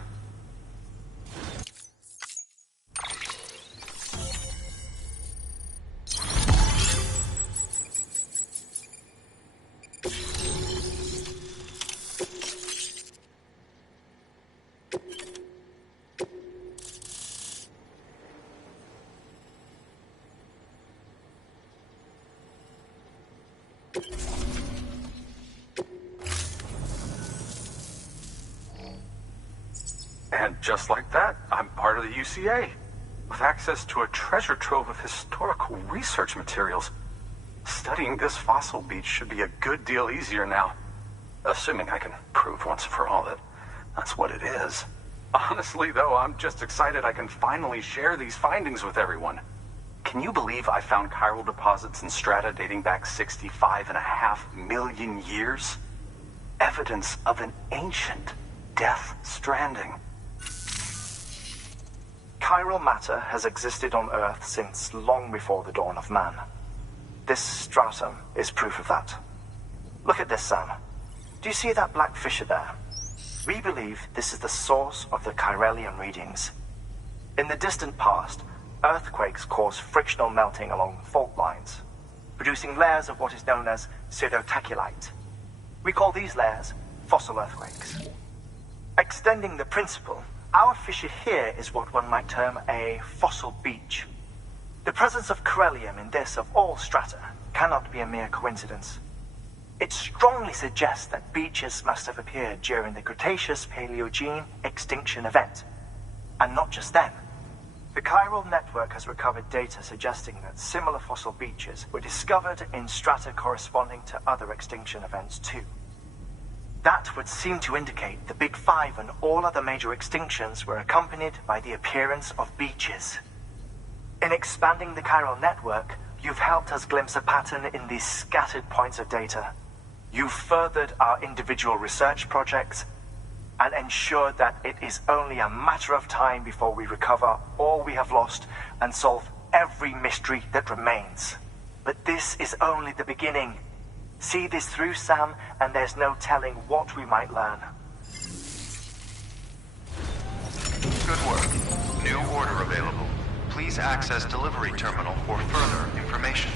And just like that, I'm part of the UCA, with access to a treasure trove of historical research materials. Studying this fossil beach should be a good deal easier now, assuming I can prove once for all that that's what it is. Honestly, though, I'm just excited I can finally share these findings with everyone. Can you believe I found chiral deposits in strata dating back 65.5 million years? Evidence of an ancient death stranding. Chiral matter has existed on Earth since long before the dawn of man. This stratum is proof of that. Look at this, Sam. Do you see that black fissure there? We believe this is the source of the chiralium readings. In the distant past, earthquakes caused frictional melting along fault lines, producing layers of what is known as pseudotachylite. We call these layers fossil earthquakes. Extending the principle, our fissure here is what one might term a fossil beach. The presence of chiralium in this of all strata cannot be a mere coincidence. It strongly suggests that beaches must have appeared during the Cretaceous-Paleogene extinction event. And not just then. The chiral network has recovered data suggesting that similar fossil beaches were discovered in strata corresponding to other extinction events too. That would seem to indicate the Big Five and all other major extinctions were accompanied by the appearance of beaches. In expanding the chiral network, you've helped us glimpse a pattern in these scattered points of data. You've furthered our individual research projects and ensured that it is only a matter of time before we recover all we have lost and solve every mystery that remains. But this is only the beginning. See this through, Sam, and there's no telling what we might learn. Good work. New order available. Please access delivery terminal for further information.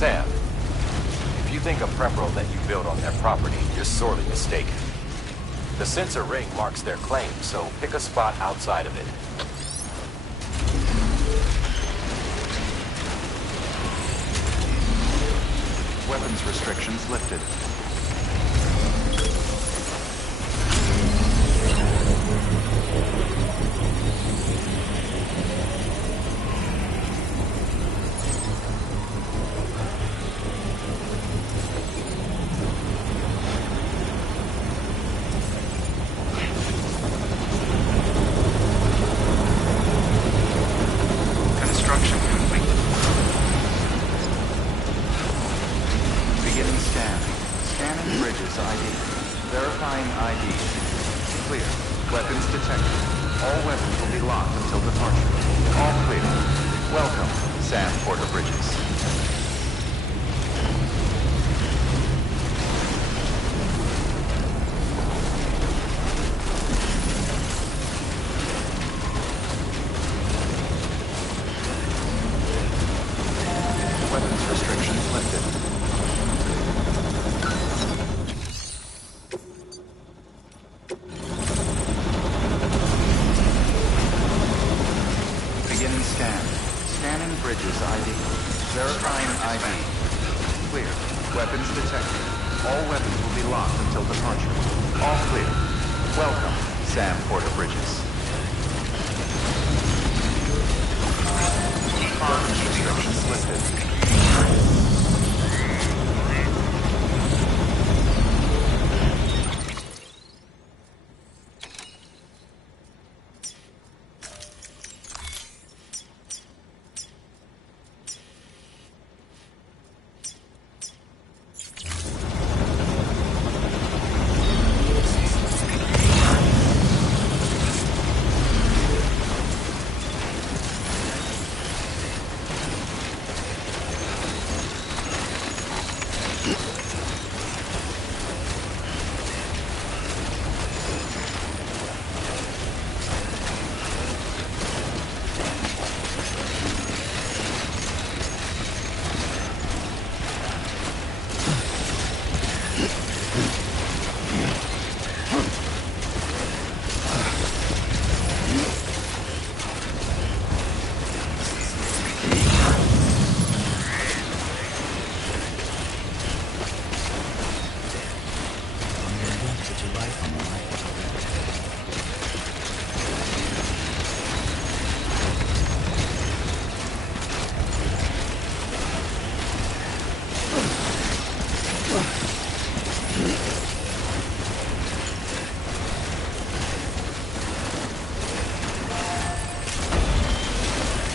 Sam, if you think a prep-roll that you built on their property, you're sorely mistaken. The sensor ring marks their claim, so pick a spot outside of it. Weapons restrictions lifted. Construction complete. Beginning scan. Scanning bridges ID. Verifying ID. Clear. Weapons detected. All weapons will be locked until departure. All clear. Welcome, Sam Porter Bridges. Weapons restrictions lifted. Beginning scan. Scanning bridges ID. Verifying ID. Clear. Weapons detected. All weapons will be locked until departure. All clear. Welcome, Sam Porter Bridges. Weapons restrictions lifted.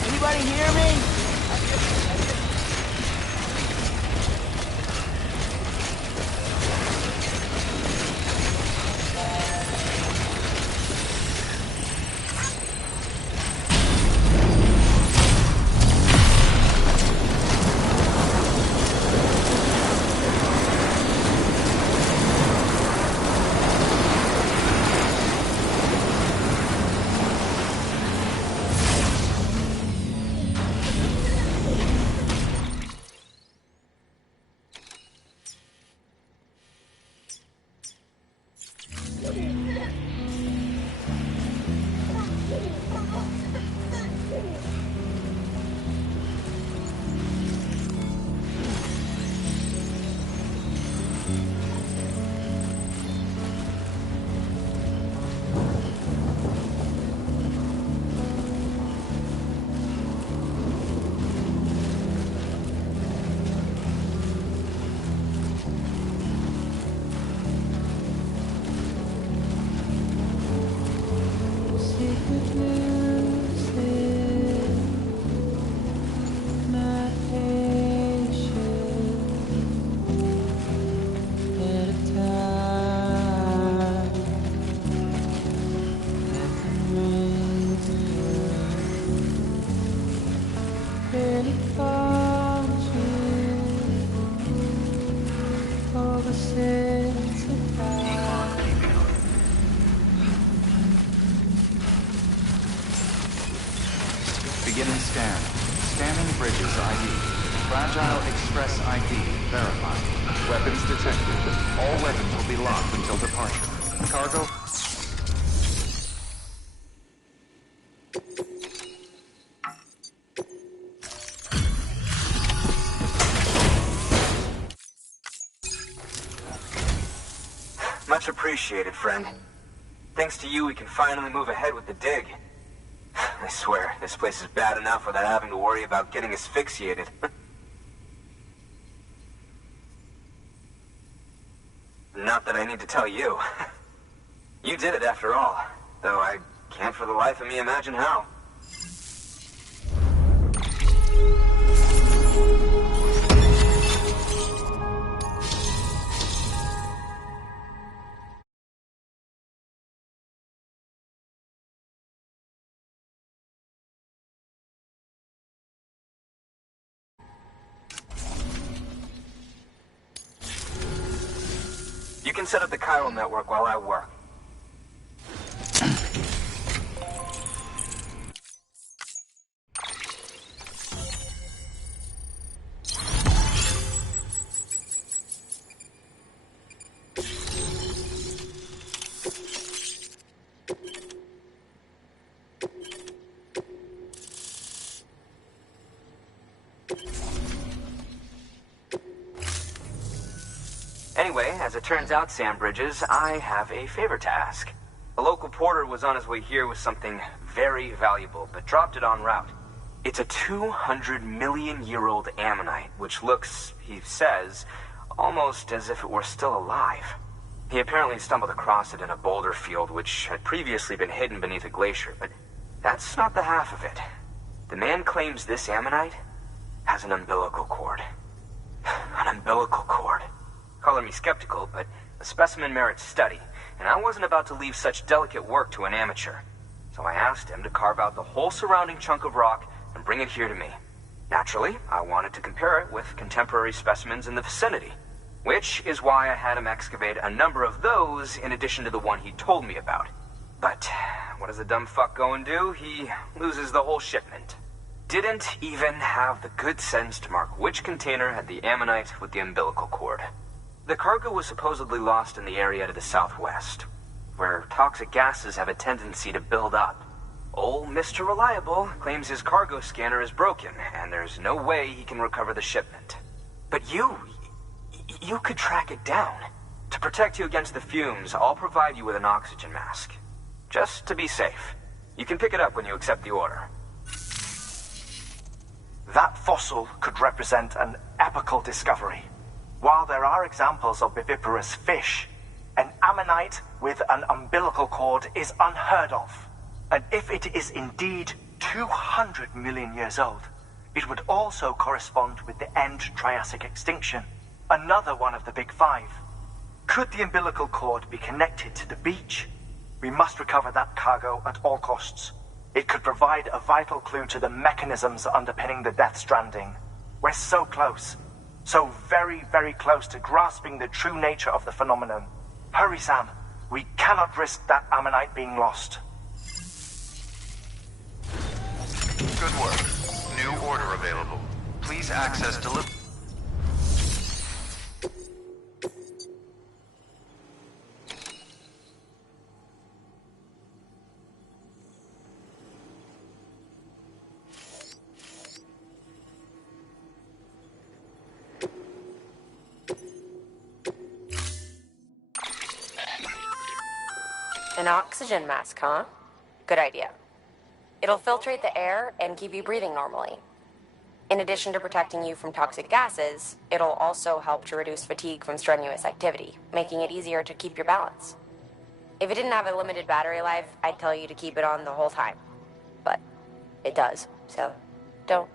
Anybody hear me? Beginning scan. Scanning bridges ID. Fragile Express ID verified. Weapons detected. All weapons will be locked until departure. Cargo... Much appreciated, friend. Thanks to you, we can finally move ahead with the dig. I swear, this place is bad enough without having to worry about getting asphyxiated. Not that I need to tell you. You did it after all, though I can't for the life of me imagine how. You can set up the chiral network while I work. Anyway, as it turns out, Sam Bridges, I have a favor to ask. A local porter was on his way here with something very valuable, but dropped it en route. It's a 200-million-year-old ammonite, which looks, he says, almost as if it were still alive. He apparently stumbled across it in a boulder field which had previously been hidden beneath a glacier, but that's not the half of it. The man claims this ammonite has an umbilical cord. An umbilical cord. Color me skeptical, but the specimen merits study, and I wasn't about to leave such delicate work to an amateur. So I asked him to carve out the whole surrounding chunk of rock and bring it here to me. Naturally, I wanted to compare it with contemporary specimens in the vicinity, which is why I had him excavate a number of those in addition to the one he told me about. But what does the dumb fuck go and do? He loses the whole shipment. Didn't even have the good sense to mark which container had the ammonite with the umbilical cord. The cargo was supposedly lost in the area to the southwest, where toxic gases have a tendency to build up. Old Mr. Reliable claims his cargo scanner is broken, and there's no way he can recover the shipment. But you could track it down. To protect you against the fumes, I'll provide you with an oxygen mask. Just to be safe. You can pick it up when you accept the order. That fossil could represent an epical discovery. While there are examples of viviparous fish, an ammonite with an umbilical cord is unheard of. And if it is indeed 200 million years old, it would also correspond with the end Triassic extinction, another one of the big five. Could the umbilical cord be connected to the beach? We must recover that cargo at all costs. It could provide a vital clue to the mechanisms underpinning the Death Stranding. We're so close. So very, very close to grasping the true nature of the phenomenon. Hurry, Sam. We cannot risk that ammonite being lost. Good work. New order available. Please access delivery. An oxygen mask, huh? Good idea. It'll filtrate the air and keep you breathing normally. In addition to protecting you from toxic gases, it'll also help to reduce fatigue from strenuous activity, making it easier to keep your balance. If it didn't have a limited battery life, I'd tell you to keep it on the whole time. But it does, so don't.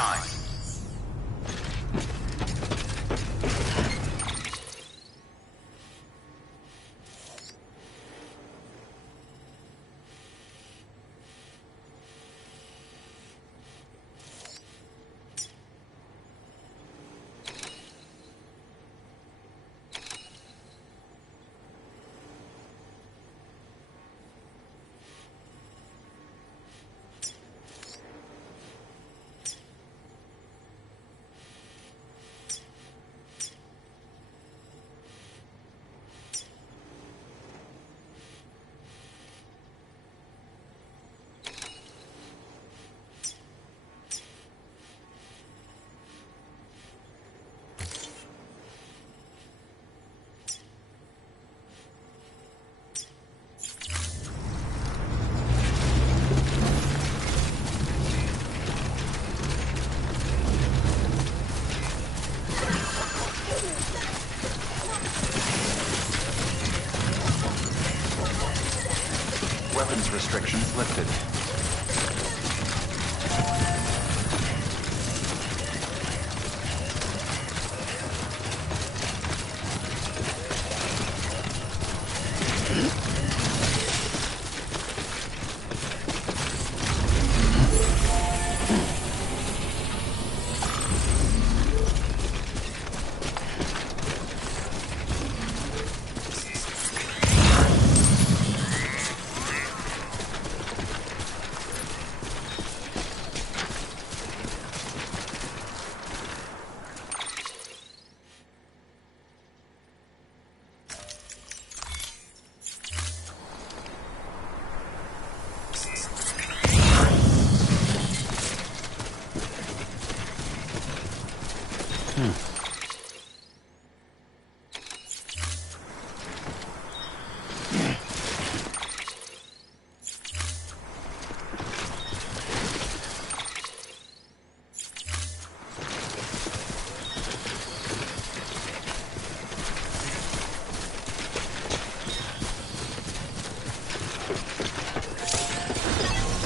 time. Weapons restrictions lifted.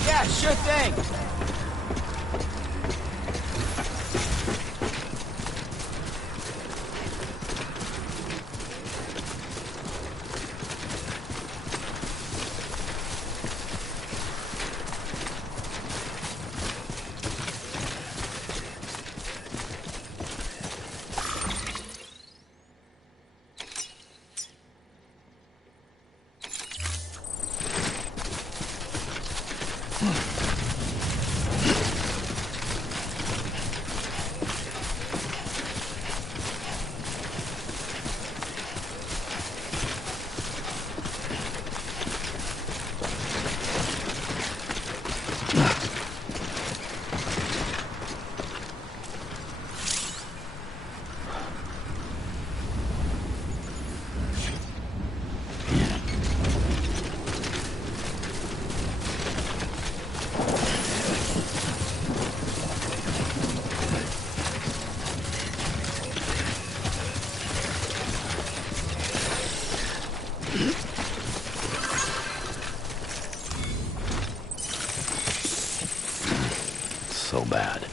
Yeah, sure thing. So bad.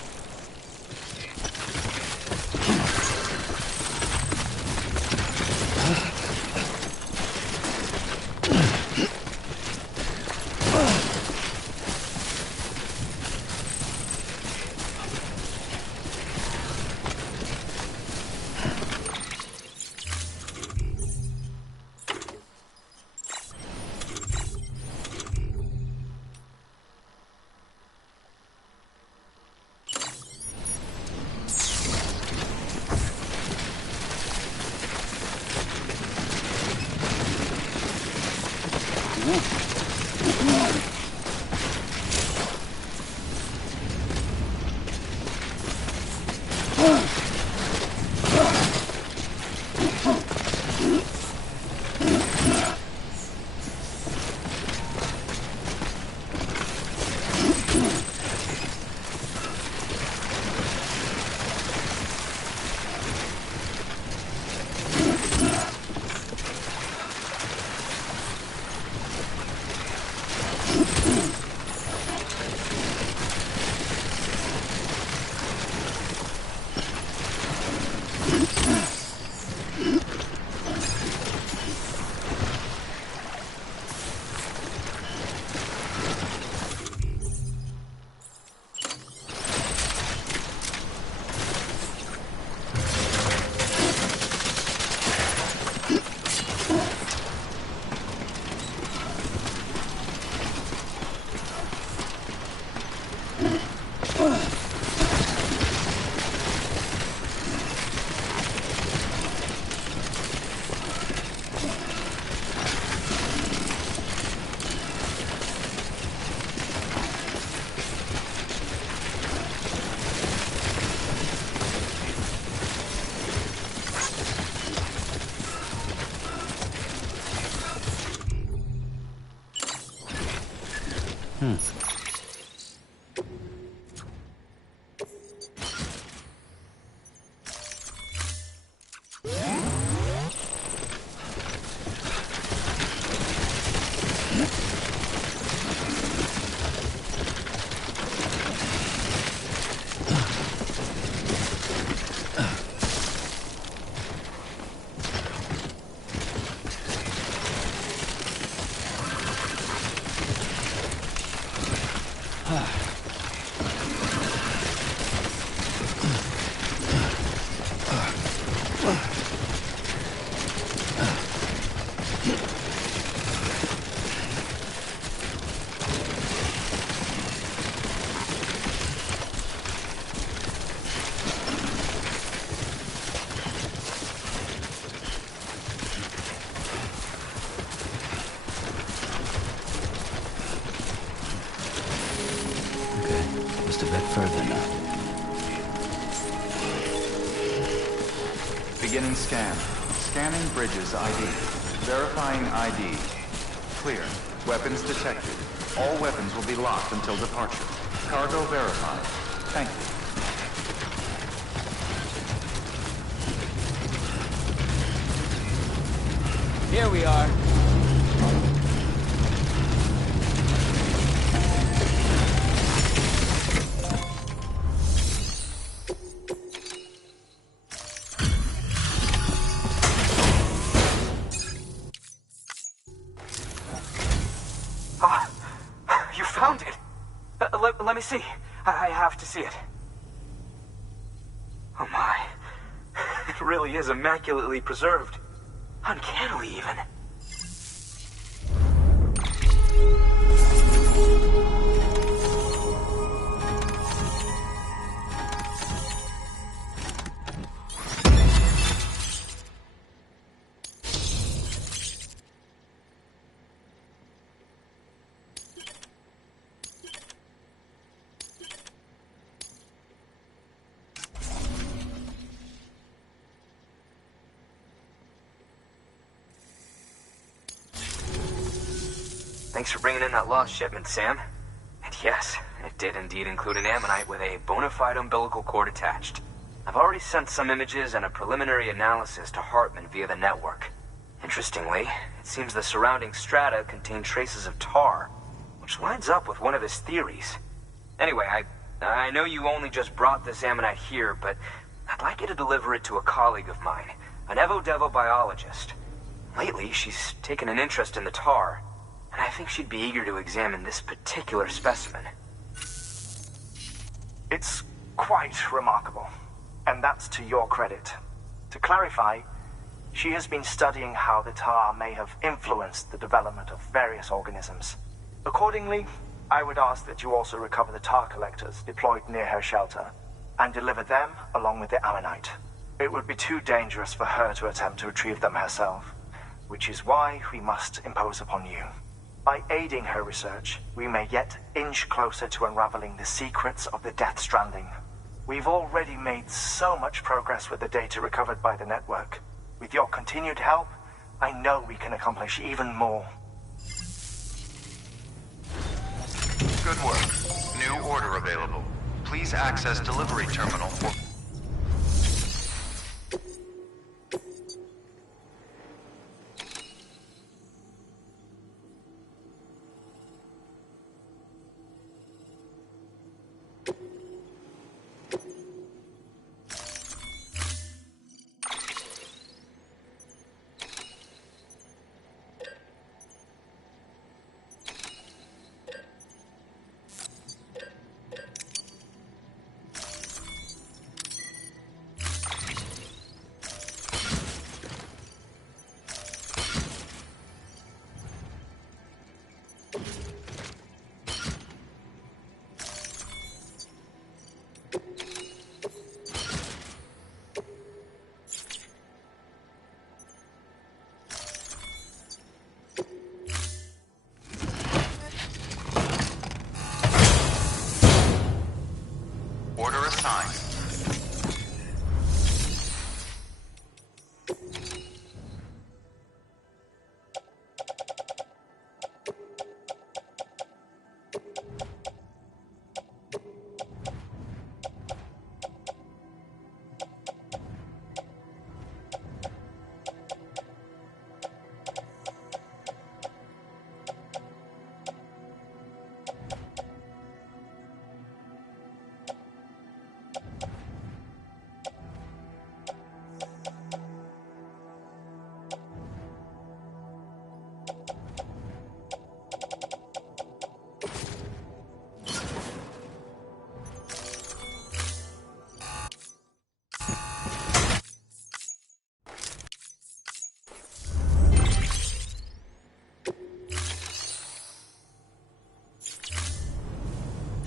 Just a bit further now. Beginning scan. Scanning bridges ID. Verifying ID. Clear. Weapons detected. All weapons will be locked until departure. Cargo verified. Thank you. Here we are. You found it. Let me see. I have to see it. Oh my. It really is immaculately preserved. Uncannily, even. Thanks for bringing in that lost shipment, Sam. And yes, it did indeed include an ammonite with a bona fide umbilical cord attached. I've already sent some images and a preliminary analysis to Hartman via the network. Interestingly, it seems the surrounding strata contain traces of tar, which lines up with one of his theories. Anyway, I know you only just brought this ammonite here, but I'd like you to deliver it to a colleague of mine, an Evo-Devo biologist. Lately, she's taken an interest in the tar, and I think she'd be eager to examine this particular specimen. It's quite remarkable, and that's to your credit. To clarify, she has been studying how the tar may have influenced the development of various organisms. Accordingly, I would ask that you also recover the tar collectors deployed near her shelter, and deliver them along with the ammonite. It would be too dangerous for her to attempt to retrieve them herself, which is why we must impose upon you. By aiding her research, we may yet inch closer to unraveling the secrets of the Death Stranding. We've already made so much progress with the data recovered by the network. With your continued help, I know we can accomplish even more. Good work. New order available. Please access delivery terminal for... Order assigned.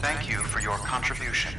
Thank you for your contribution.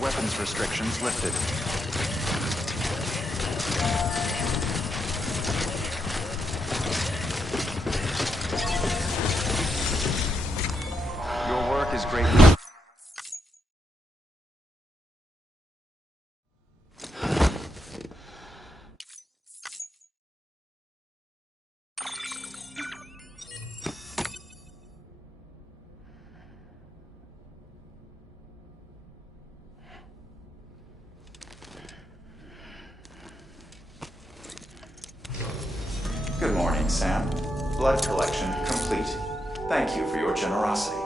Weapons restrictions lifted. Your work is greatly... Good morning, Sam. Blood collection complete. Thank you for your generosity.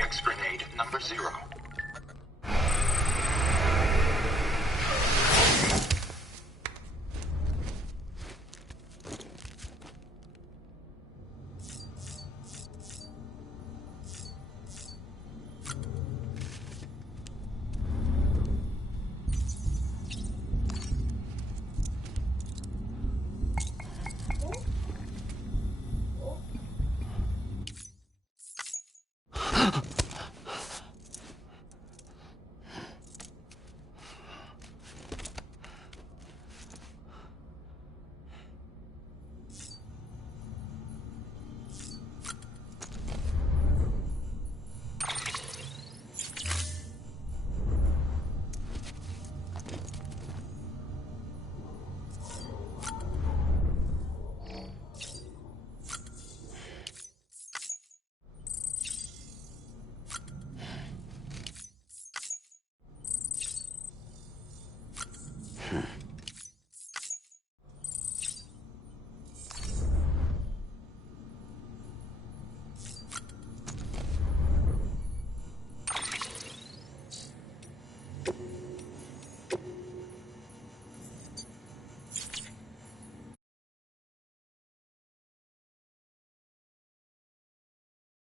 EX grenade number 0.